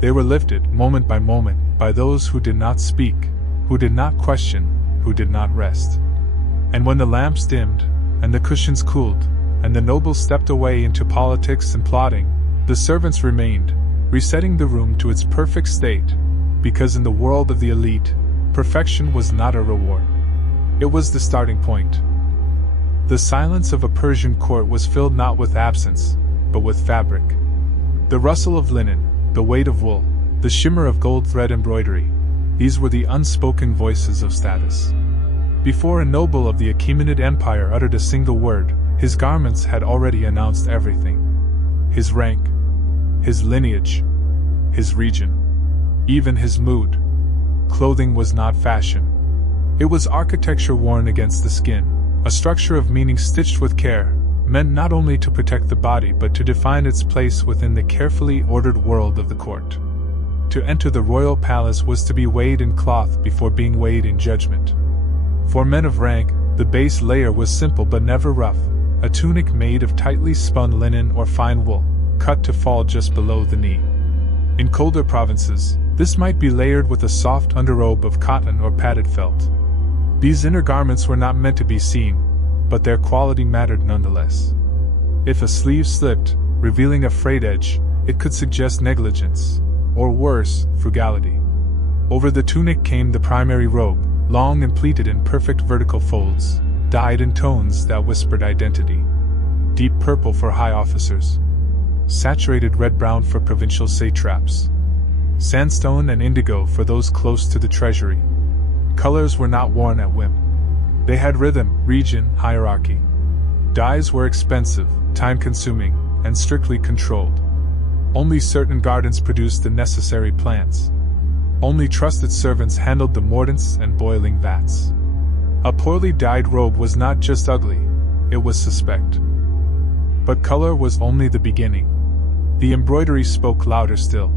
They were lifted, moment by moment, by those who did not speak, who did not question, who did not rest. And when the lamps dimmed, and the cushions cooled, and the nobles stepped away into politics and plotting, the servants remained, resetting the room to its perfect state, because in the world of the elite, perfection was not a reward. It was the starting point. The silence of a Persian court was filled not with absence, but with fabric. The rustle of linen, the weight of wool, the shimmer of gold thread embroidery, these were the unspoken voices of status. Before a noble of the Achaemenid Empire uttered a single word, his garments had already announced everything. His rank, his lineage, his region, even his mood. Clothing was not fashion. It was architecture worn against the skin, a structure of meaning stitched with care, meant not only to protect the body but to define its place within the carefully ordered world of the court. To enter the royal palace was to be weighed in cloth before being weighed in judgment. For men of rank, the base layer was simple but never rough, a tunic made of tightly spun linen or fine wool, cut to fall just below the knee. In colder provinces, this might be layered with a soft underrobe of cotton or padded felt. These inner garments were not meant to be seen, but their quality mattered nonetheless. If a sleeve slipped, revealing a frayed edge, it could suggest negligence, or worse, frugality. Over the tunic came the primary robe, long and pleated in perfect vertical folds, dyed in tones that whispered identity. Deep purple for high officers, saturated red-brown for provincial satraps, sandstone and indigo for those close to the treasury. Colors were not worn at whim. They had rhythm, region, hierarchy. Dyes were expensive, time-consuming, and strictly controlled. Only certain gardens produced the necessary plants. Only trusted servants handled the mordants and boiling vats. A poorly dyed robe was not just ugly, it was suspect. But color was only the beginning. The embroidery spoke louder still.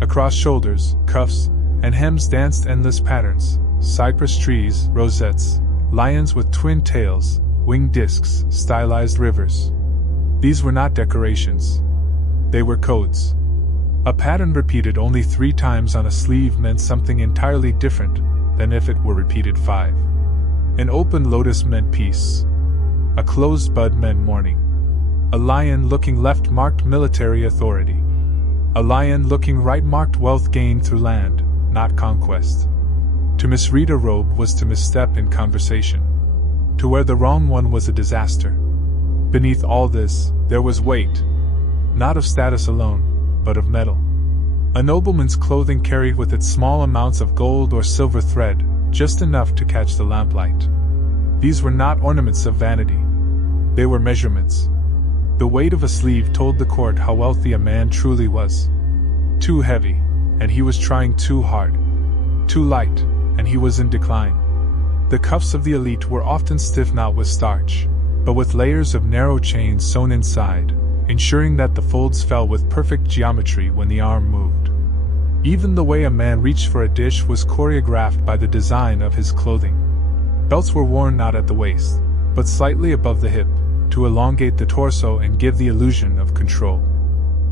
Across shoulders, cuffs, and hems danced endless patterns, cypress trees, rosettes, lions with twin tails, winged discs, stylized rivers. These were not decorations. They were codes. A pattern repeated only 3 times on a sleeve meant something entirely different than if it were repeated 5. An open lotus meant peace. A closed bud meant mourning. A lion looking left marked military authority. A lion looking right marked wealth gained through land, not conquest. To misread a robe was to misstep in conversation. To wear the wrong one was a disaster. Beneath all this, there was weight. Not of status alone, but of metal. A nobleman's clothing carried with it small amounts of gold or silver thread, just enough to catch the lamplight. These were not ornaments of vanity. They were measurements. The weight of a sleeve told the court how wealthy a man truly was. Too heavy, and he was trying too hard. Too light, and he was in decline. The cuffs of the elite were often stiff not with starch, but with layers of narrow chains sewn inside, ensuring that the folds fell with perfect geometry when the arm moved. Even the way a man reached for a dish was choreographed by the design of his clothing. Belts were worn not at the waist, but slightly above the hip, to elongate the torso and give the illusion of control.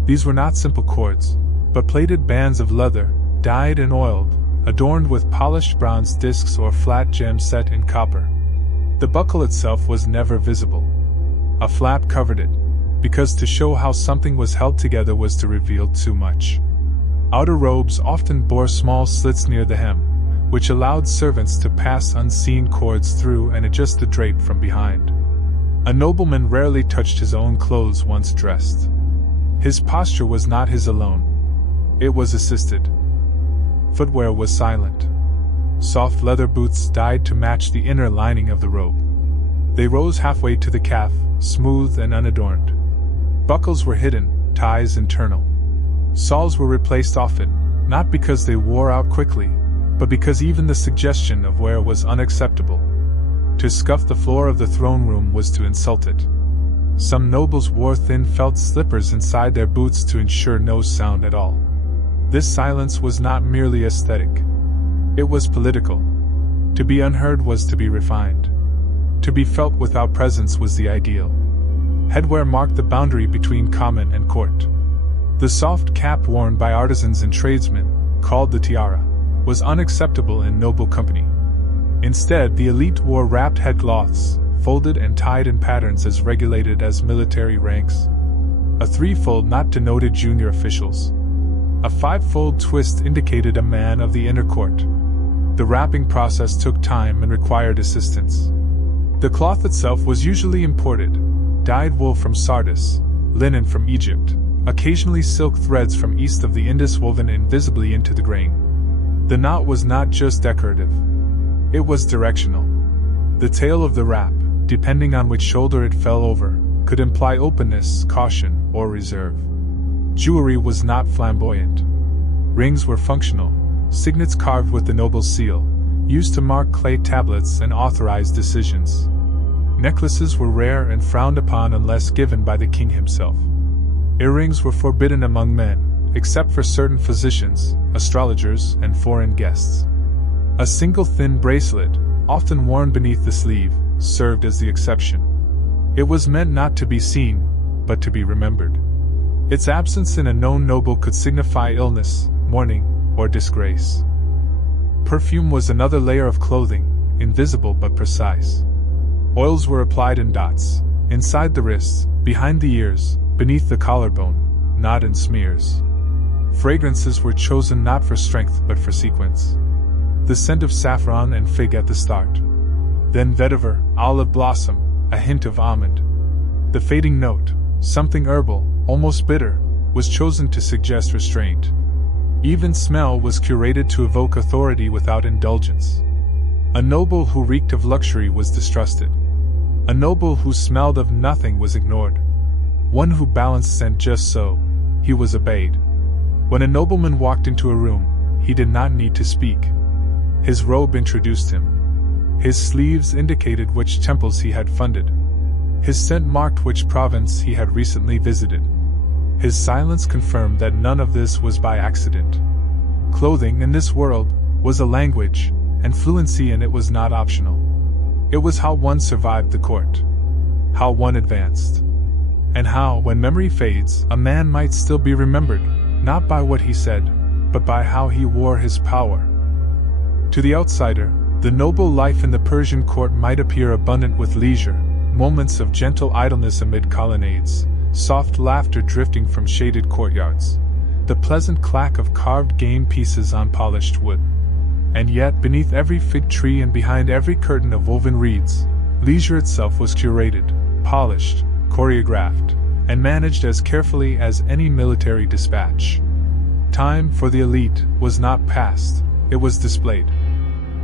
These were not simple cords, but plated bands of leather, dyed and oiled, adorned with polished bronze discs or flat gems set in copper. The buckle itself was never visible. A flap covered it, because to show how something was held together was to reveal too much. Outer robes often bore small slits near the hem, which allowed servants to pass unseen cords through and adjust the drape from behind. A nobleman rarely touched his own clothes once dressed. His posture was not his alone. It was assisted. Footwear was silent. Soft leather boots dyed to match the inner lining of the robe. They rose halfway to the calf, smooth and unadorned. Buckles were hidden, ties internal. Sawls were replaced often, not because they wore out quickly, but because even the suggestion of wear was unacceptable. To scuff the floor of the throne room was to insult it. Some nobles wore thin felt slippers inside their boots to ensure no sound at all. This silence was not merely aesthetic. It was political. To be unheard was to be refined. To be felt without presence was the ideal. Headwear marked the boundary between common and court. The soft cap worn by artisans and tradesmen, called the tiara, was unacceptable in noble company. Instead, the elite wore wrapped headcloths, folded and tied in patterns as regulated as military ranks. A threefold knot denoted junior officials. A fivefold twist indicated a man of the inner court. The wrapping process took time and required assistance. The cloth itself was usually imported, dyed wool from Sardis, linen from Egypt, occasionally silk threads from east of the Indus woven invisibly into the grain. The knot was not just decorative. It was directional. The tail of the wrap, depending on which shoulder it fell over, could imply openness, caution, or reserve. Jewelry was not flamboyant. Rings were functional, signets carved with the noble's seal, used to mark clay tablets and authorize decisions. Necklaces were rare and frowned upon unless given by the king himself. Earrings were forbidden among men, except for certain physicians, astrologers, and foreign guests. A single thin bracelet, often worn beneath the sleeve, served as the exception. It was meant not to be seen, but to be remembered. Its absence in a known noble could signify illness, mourning, or disgrace. Perfume was another layer of clothing, invisible but precise. Oils were applied in dots, inside the wrists, behind the ears, beneath the collarbone, not in smears. Fragrances were chosen not for strength but for sequence. The scent of saffron and fig at the start. Then vetiver, olive blossom, a hint of almond. The fading note, something herbal, almost bitter, was chosen to suggest restraint. Even smell was curated to evoke authority without indulgence. A noble who reeked of luxury was distrusted. A noble who smelled of nothing was ignored. One who balanced scent just so, he was obeyed. When a nobleman walked into a room, he did not need to speak. His robe introduced him. His sleeves indicated which temples he had funded. His scent marked which province he had recently visited. His silence confirmed that none of this was by accident. Clothing in this world was a language, and fluency in it was not optional. It was how one survived the court, how one advanced, and how, when memory fades, a man might still be remembered, not by what he said, but by how he wore his power. To the outsider, the noble life in the Persian court might appear abundant with leisure, moments of gentle idleness amid colonnades, soft laughter drifting from shaded courtyards, the pleasant clack of carved game pieces on polished wood. And yet, beneath every fig tree and behind every curtain of woven reeds, leisure itself was curated, polished, choreographed, and managed as carefully as any military dispatch. Time for the elite was not passed, it was displayed.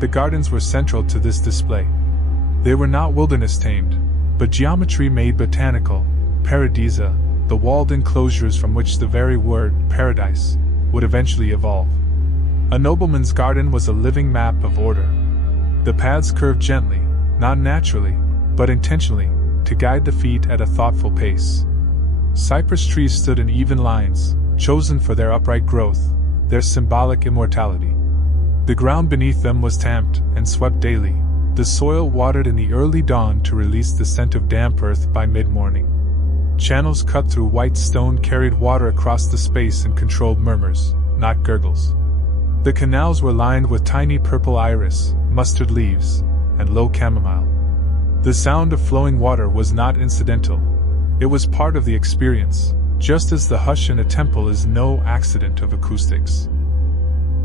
The gardens were central to this display. They were not wilderness tamed, but geometry made botanical, paradisa, the walled enclosures from which the very word paradise would eventually evolve. A nobleman's garden was a living map of order. The paths curved gently, not naturally, but intentionally, to guide the feet at a thoughtful pace. Cypress trees stood in even lines, chosen for their upright growth, their symbolic immortality. The ground beneath them was tamped and swept daily, the soil watered in the early dawn to release the scent of damp earth by mid-morning. Channels cut through white stone carried water across the space in controlled murmurs, not gurgles. The canals were lined with tiny purple iris, mustard leaves, and low chamomile. The sound of flowing water was not incidental. It was part of the experience, just as the hush in a temple is no accident of acoustics.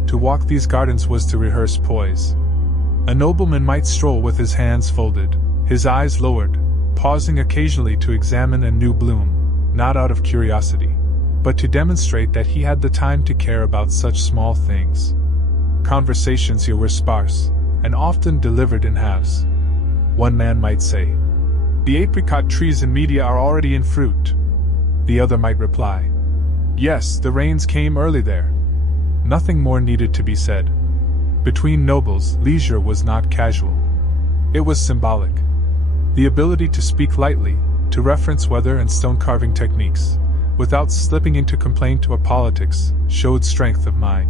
To walk these gardens was to rehearse poise. A nobleman might stroll with his hands folded, his eyes lowered, pausing occasionally to examine a new bloom, not out of curiosity, but to demonstrate that he had the time to care about such small things. Conversations here were sparse, and often delivered in halves. One man might say, "The apricot trees in Media are already in fruit." The other might reply, "Yes, the rains came early there." Nothing more needed to be said. Between nobles, leisure was not casual. It was symbolic. The ability to speak lightly, to reference weather and stone carving techniques, without slipping into complaint or politics, showed strength of mind.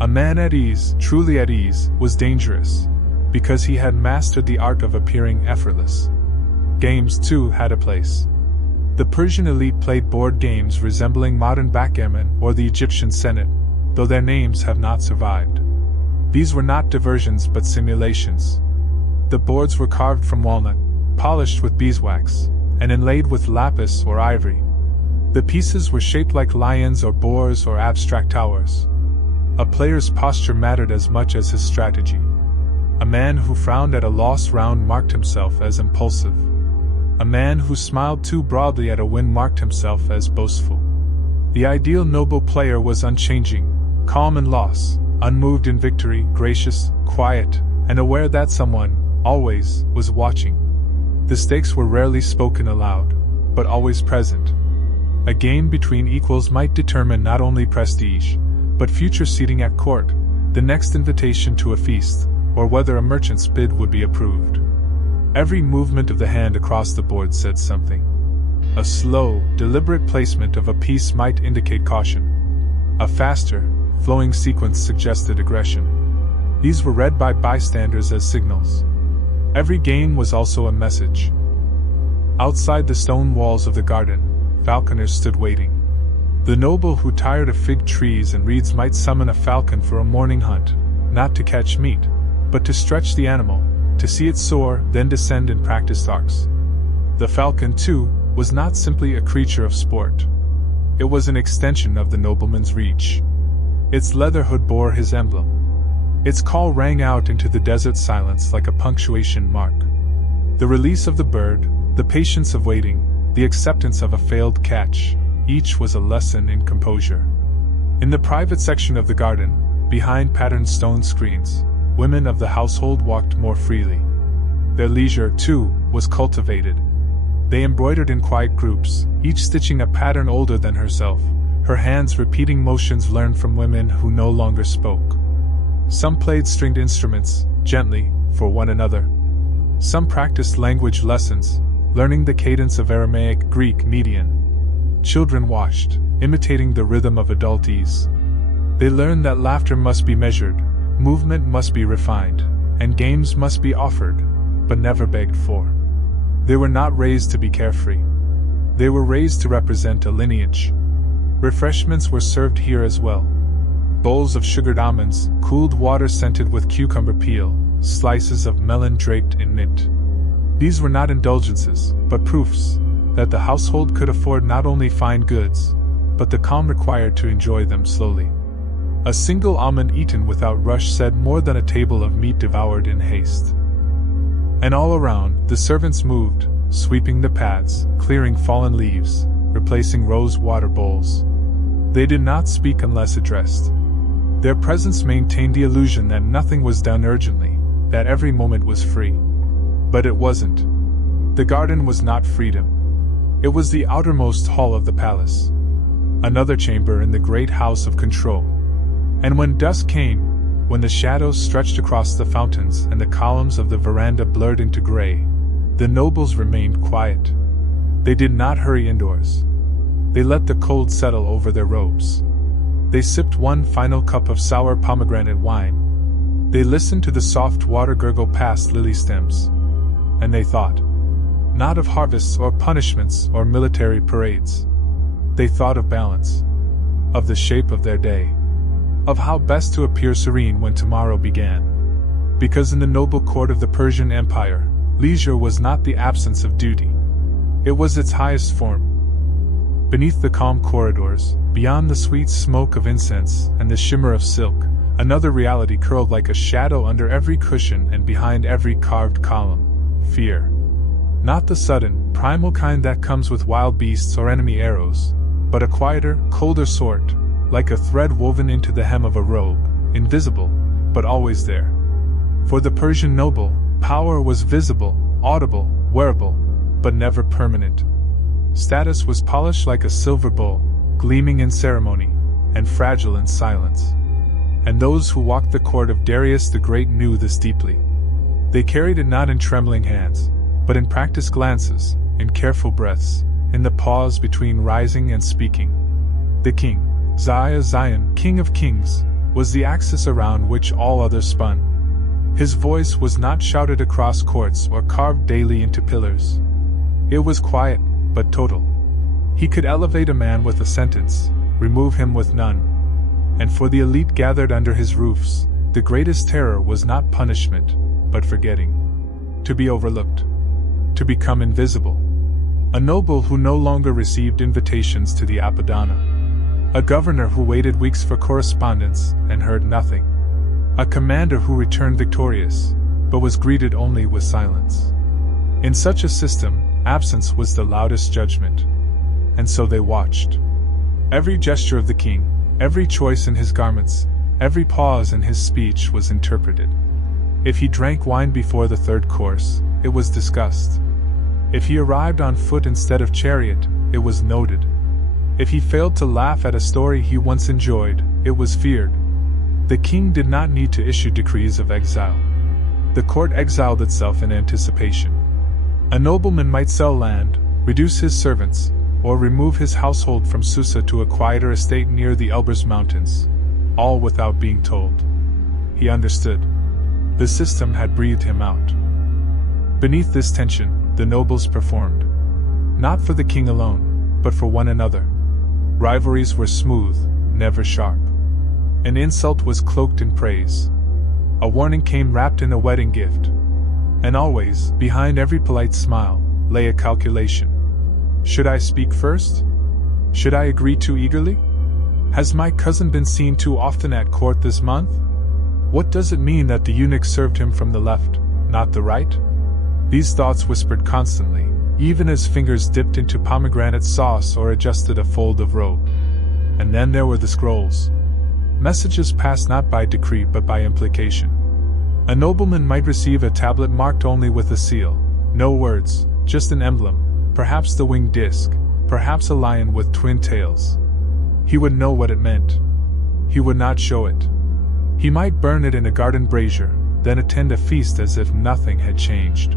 A man at ease, truly at ease, was dangerous, because he had mastered the art of appearing effortless. Games, too, had a place. The Persian elite played board games resembling modern backgammon or the Egyptian Senate, though their names have not survived. These were not diversions but simulations. The boards were carved from walnut, polished with beeswax, and inlaid with lapis or ivory. The pieces were shaped like lions or boars or abstract towers. A player's posture mattered as much as his strategy. A man who frowned at a lost round marked himself as impulsive. A man who smiled too broadly at a win marked himself as boastful. The ideal noble player was unchanging, calm in loss, unmoved in victory, gracious, quiet, and aware that someone, always, was watching. The stakes were rarely spoken aloud, but always present. A game between equals might determine not only prestige, but future seating at court, the next invitation to a feast, or whether a merchant's bid would be approved. Every movement of the hand across the board said something. A slow, deliberate placement of a piece might indicate caution. A faster, flowing sequence suggested aggression. These were read by bystanders as signals. Every game was also a message. Outside the stone walls of the garden, falconers stood waiting. The noble who tired of fig trees and reeds might summon a falcon for a morning hunt, not to catch meat, but to stretch the animal, to see it soar, then descend in practiced arcs. The falcon, too, was not simply a creature of sport. It was an extension of the nobleman's reach. Its leather hood bore his emblem. Its call rang out into the desert silence like a punctuation mark. The release of the bird, the patience of waiting, the acceptance of a failed catch, each was a lesson in composure. In the private section of the garden, behind patterned stone screens, women of the household walked more freely. Their leisure, too, was cultivated. They embroidered in quiet groups, each stitching a pattern older than herself, her hands repeating motions learned from women who no longer spoke. Some played stringed instruments, gently, for one another. Some practiced language lessons, learning the cadence of Aramaic, Greek, Median. Children watched, imitating the rhythm of adult ease. They learned that laughter must be measured, movement must be refined, and games must be offered, but never begged for. They were not raised to be carefree. They were raised to represent a lineage. Refreshments were served here as well. Bowls of sugared almonds, cooled water scented with cucumber peel, slices of melon draped in mint. These were not indulgences, but proofs that the household could afford not only fine goods, but the calm required to enjoy them slowly. A single almond eaten without rush said more than a table of meat devoured in haste. And all around, the servants moved, sweeping the paths, clearing fallen leaves, replacing rose water bowls. They did not speak unless addressed. Their presence maintained the illusion that nothing was done urgently, that every moment was free. But it wasn't. The garden was not freedom. It was the outermost hall of the palace. Another chamber in the great house of control. And when dusk came, when the shadows stretched across the fountains and the columns of the veranda blurred into gray, the nobles remained quiet. They did not hurry indoors. They let the cold settle over their robes. They sipped one final cup of sour pomegranate wine. They listened to the soft water gurgle past lily stems. And they thought. Not of harvests or punishments or military parades. They thought of balance. Of the shape of their day. Of how best to appear serene when tomorrow began. Because in the noble court of the Persian Empire, leisure was not the absence of duty. It was its highest form. Beneath the calm corridors, beyond the sweet smoke of incense and the shimmer of silk, another reality curled like a shadow under every cushion and behind every carved column. Fear. Not the sudden, primal kind that comes with wild beasts or enemy arrows, but a quieter, colder sort, like a thread woven into the hem of a robe, invisible, but always there. For the Persian noble, power was visible, audible, wearable, but never permanent. Status was polished like a silver bowl, gleaming in ceremony, and fragile in silence. And those who walked the court of Darius the Great knew this deeply. They carried it not in trembling hands, but in practiced glances, in careful breaths, in the pause between rising and speaking. The king, Zion, King of Kings, was the axis around which all others spun. His voice was not shouted across courts or carved daily into pillars. It was quiet, but total. He could elevate a man with a sentence, remove him with none. And for the elite gathered under his roofs, the greatest terror was not punishment, but forgetting. To be overlooked. To become invisible. A noble who no longer received invitations to the Apadana. A governor who waited weeks for correspondence and heard nothing. A commander who returned victorious, but was greeted only with silence. In such a system, absence was the loudest judgment. And so they watched. Every gesture of the king, every choice in his garments, every pause in his speech was interpreted. If he drank wine before the third course, it was discussed. If he arrived on foot instead of chariot, it was noted. If he failed to laugh at a story he once enjoyed, it was feared. The king did not need to issue decrees of exile. The court exiled itself in anticipation. A nobleman might sell land, reduce his servants, or remove his household from Susa to a quieter estate near the Elbrus Mountains, all without being told. He understood. The system had breathed him out. Beneath this tension, the nobles performed. Not for the king alone, but for one another. Rivalries were smooth, never sharp. An insult was cloaked in praise. A warning came wrapped in a wedding gift. And always, behind every polite smile, lay a calculation. Should I speak first? Should I agree too eagerly? Has my cousin been seen too often at court this month? What does it mean that the eunuch served him from the left, not the right? These thoughts whispered constantly, even as fingers dipped into pomegranate sauce or adjusted a fold of robe. And then there were the scrolls. Messages passed not by decree but by implication. A nobleman might receive a tablet marked only with a seal, no words, just an emblem, perhaps the winged disc, perhaps a lion with twin tails. He would know what it meant. He would not show it. He might burn it in a garden brazier, then attend a feast as if nothing had changed.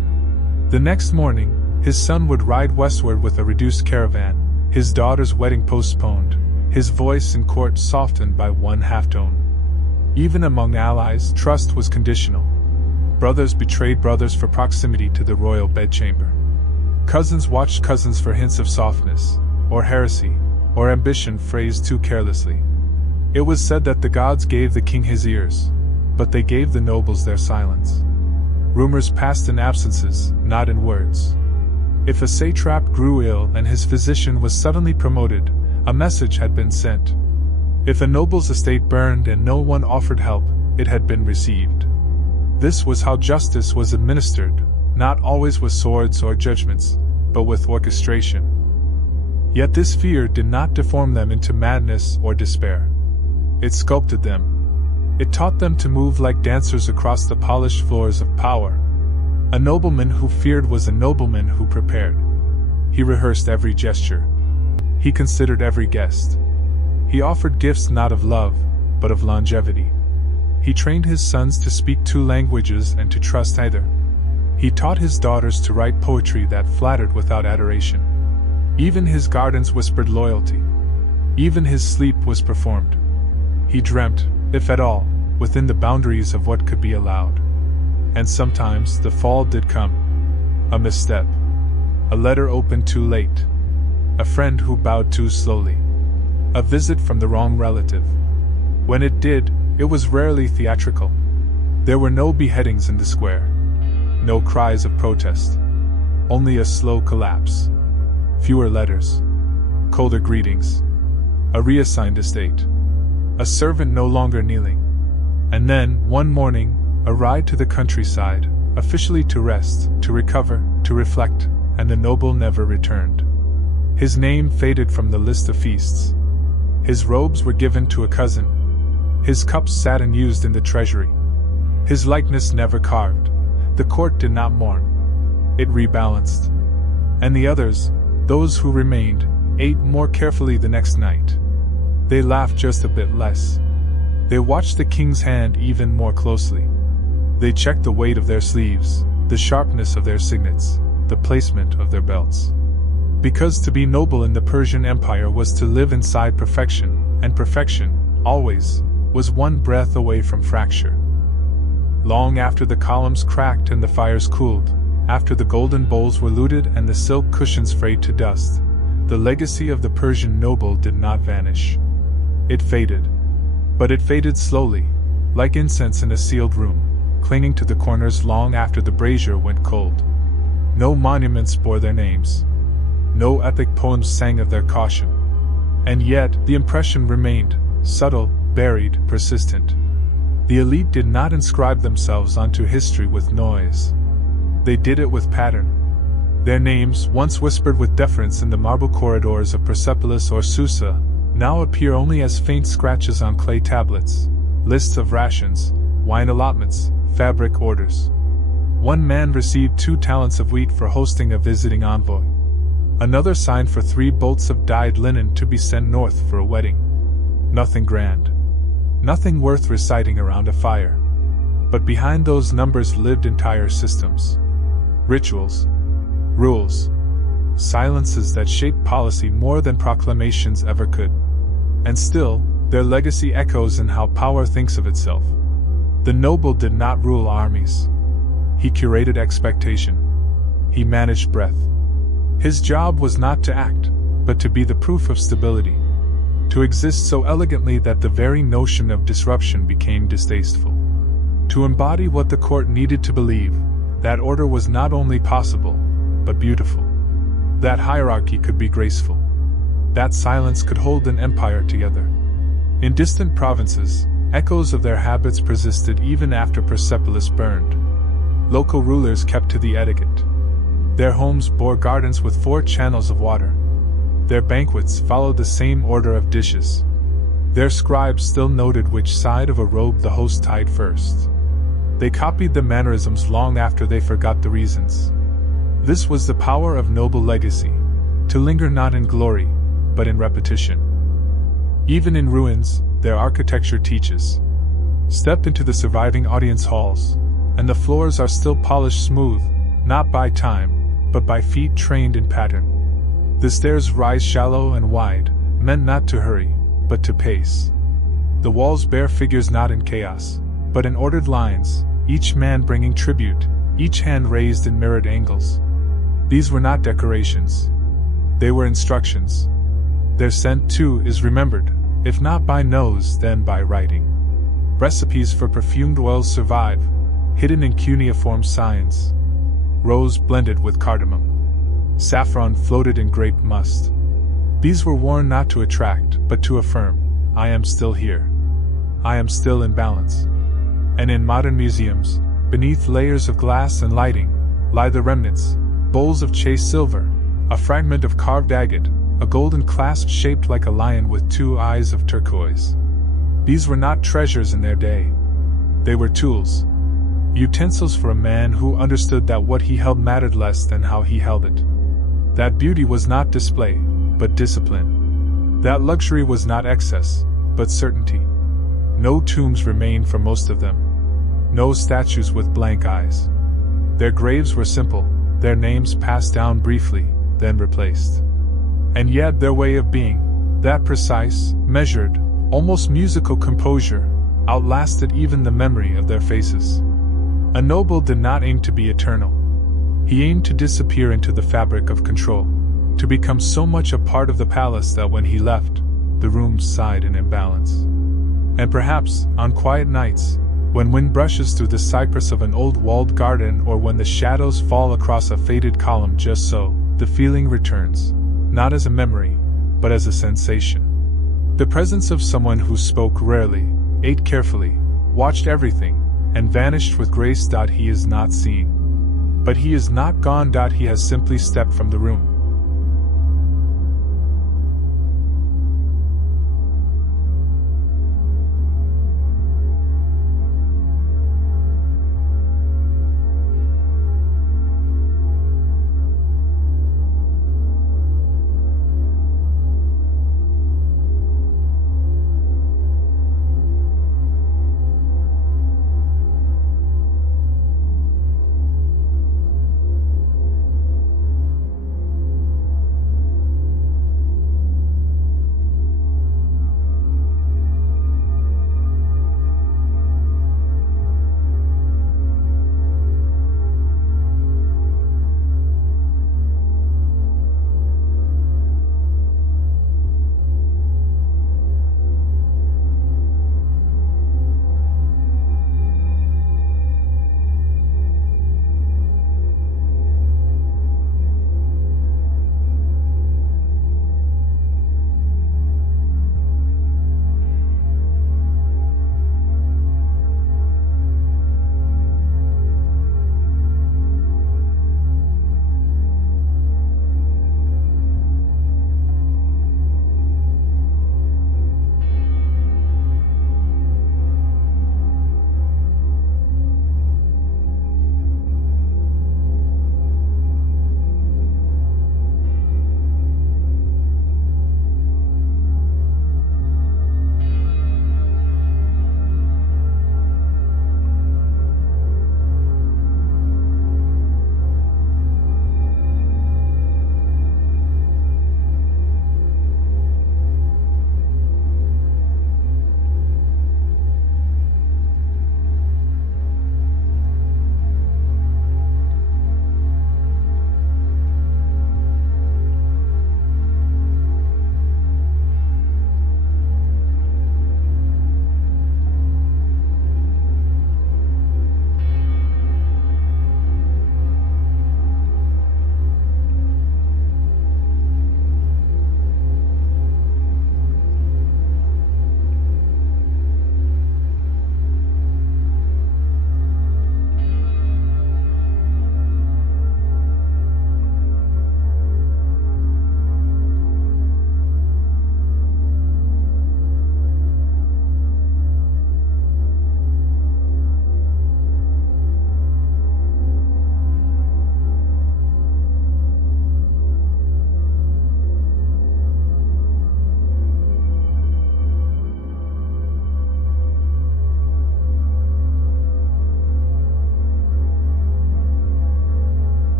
The next morning, his son would ride westward with a reduced caravan, his daughter's wedding postponed, his voice in court softened by one half-tone. Even among allies, trust was conditional. Brothers betrayed brothers for proximity to the royal bedchamber. Cousins watched cousins for hints of softness, or heresy, or ambition phrased too carelessly. It was said that the gods gave the king his ears, but they gave the nobles their silence. Rumors passed in absences, not in words. If a satrap grew ill and his physician was suddenly promoted, a message had been sent. If a noble's estate burned and no one offered help, it had been received. This was how justice was administered, not always with swords or judgments, but with orchestration. Yet this fear did not deform them into madness or despair. It sculpted them. It taught them to move like dancers across the polished floors of power. A nobleman who feared was a nobleman who prepared. He rehearsed every gesture. He considered every guest. He offered gifts not of love, but of longevity. He trained his sons to speak 2 languages and to trust either. He taught his daughters to write poetry that flattered without adoration. Even his gardens whispered loyalty. Even his sleep was performed. He dreamt, if at all, within the boundaries of what could be allowed. And sometimes the fall did come. A misstep. A letter opened too late. A friend who bowed too slowly. A visit from the wrong relative. When it did, it was rarely theatrical. There were no beheadings in the square. No cries of protest. Only a slow collapse. Fewer letters. Colder greetings. A reassigned estate. A servant no longer kneeling. And then, one morning, a ride to the countryside, officially to rest, to recover, to reflect, and the noble never returned. His name faded from the list of feasts. His robes were given to a cousin. His cups sat unused in the treasury. His likeness never carved. The court did not mourn. It rebalanced. And the others, those who remained, ate more carefully the next night. They laughed just a bit less. They watched the king's hand even more closely. They checked the weight of their sleeves, the sharpness of their signets, the placement of their belts. Because to be noble in the Persian Empire was to live inside perfection, and perfection, always, was one breath away from fracture. Long after the columns cracked and the fires cooled, after the golden bowls were looted and the silk cushions frayed to dust, the legacy of the Persian noble did not vanish. It faded. But it faded slowly, like incense in a sealed room, clinging to the corners long after the brazier went cold. No monuments bore their names. No epic poems sang of their caution. And yet, the impression remained, subtle, buried, persistent. The elite did not inscribe themselves onto history with noise. They did it with pattern. Their names, once whispered with deference in the marble corridors of Persepolis or Susa, now appear only as faint scratches on clay tablets, lists of rations, wine allotments, fabric orders. One man received 2 talents of wheat for hosting a visiting envoy. Another signed for 3 bolts of dyed linen to be sent north for a wedding. Nothing grand. Nothing worth reciting around a fire. But behind those numbers lived entire systems. Rituals. Rules. Silences that shaped policy more than proclamations ever could. And still, their legacy echoes in how power thinks of itself. The noble did not rule armies. He curated expectation. He managed breath. His job was not to act, but to be the proof of stability. To exist so elegantly that the very notion of disruption became distasteful. To embody what the court needed to believe, that order was not only possible, but beautiful. That hierarchy could be graceful. That silence could hold an empire together. In distant provinces, echoes of their habits persisted even after Persepolis burned. Local rulers kept to the etiquette. Their homes bore gardens with 4 channels of water. Their banquets followed the same order of dishes. Their scribes still noted which side of a robe the host tied first. They copied the mannerisms long after they forgot the reasons. This was the power of noble legacy, to linger not in glory, but in repetition. Even in ruins, their architecture teaches. Step into the surviving audience halls, and the floors are still polished smooth, not by time, but by feet trained in pattern. The stairs rise shallow and wide, meant not to hurry, but to pace. The walls bear figures not in chaos, but in ordered lines, each man bringing tribute, each hand raised in mirrored angles. These were not decorations. They were instructions. Their scent, too, is remembered, if not by nose, then by writing. Recipes for perfumed oils survive, hidden in cuneiform signs. Rose blended with cardamom. Saffron floated in grape must. These were worn not to attract, but to affirm, I am still here. I am still in balance. And in modern museums, beneath layers of glass and lighting, lie the remnants, bowls of chased silver, a fragment of carved agate, a golden clasp shaped like a lion with 2 eyes of turquoise. These were not treasures in their day. They were tools. Utensils for a man who understood that what he held mattered less than how he held it. That beauty was not display, but discipline. That luxury was not excess, but certainty. No tombs remained for most of them. No statues with blank eyes. Their graves were simple, their names passed down briefly, then replaced. And yet their way of being, that precise, measured, almost musical composure, outlasted even the memory of their faces. A noble did not aim to be eternal. He aimed to disappear into the fabric of control, to become so much a part of the palace that when he left, the room sighed in imbalance. And perhaps, on quiet nights, when wind brushes through the cypress of an old walled garden or when the shadows fall across a faded column just so, the feeling returns, not as a memory, but as a sensation. The presence of someone who spoke rarely, ate carefully, watched everything, and vanished with grace. He is not seen. But he is not gone. He has simply stepped from the room.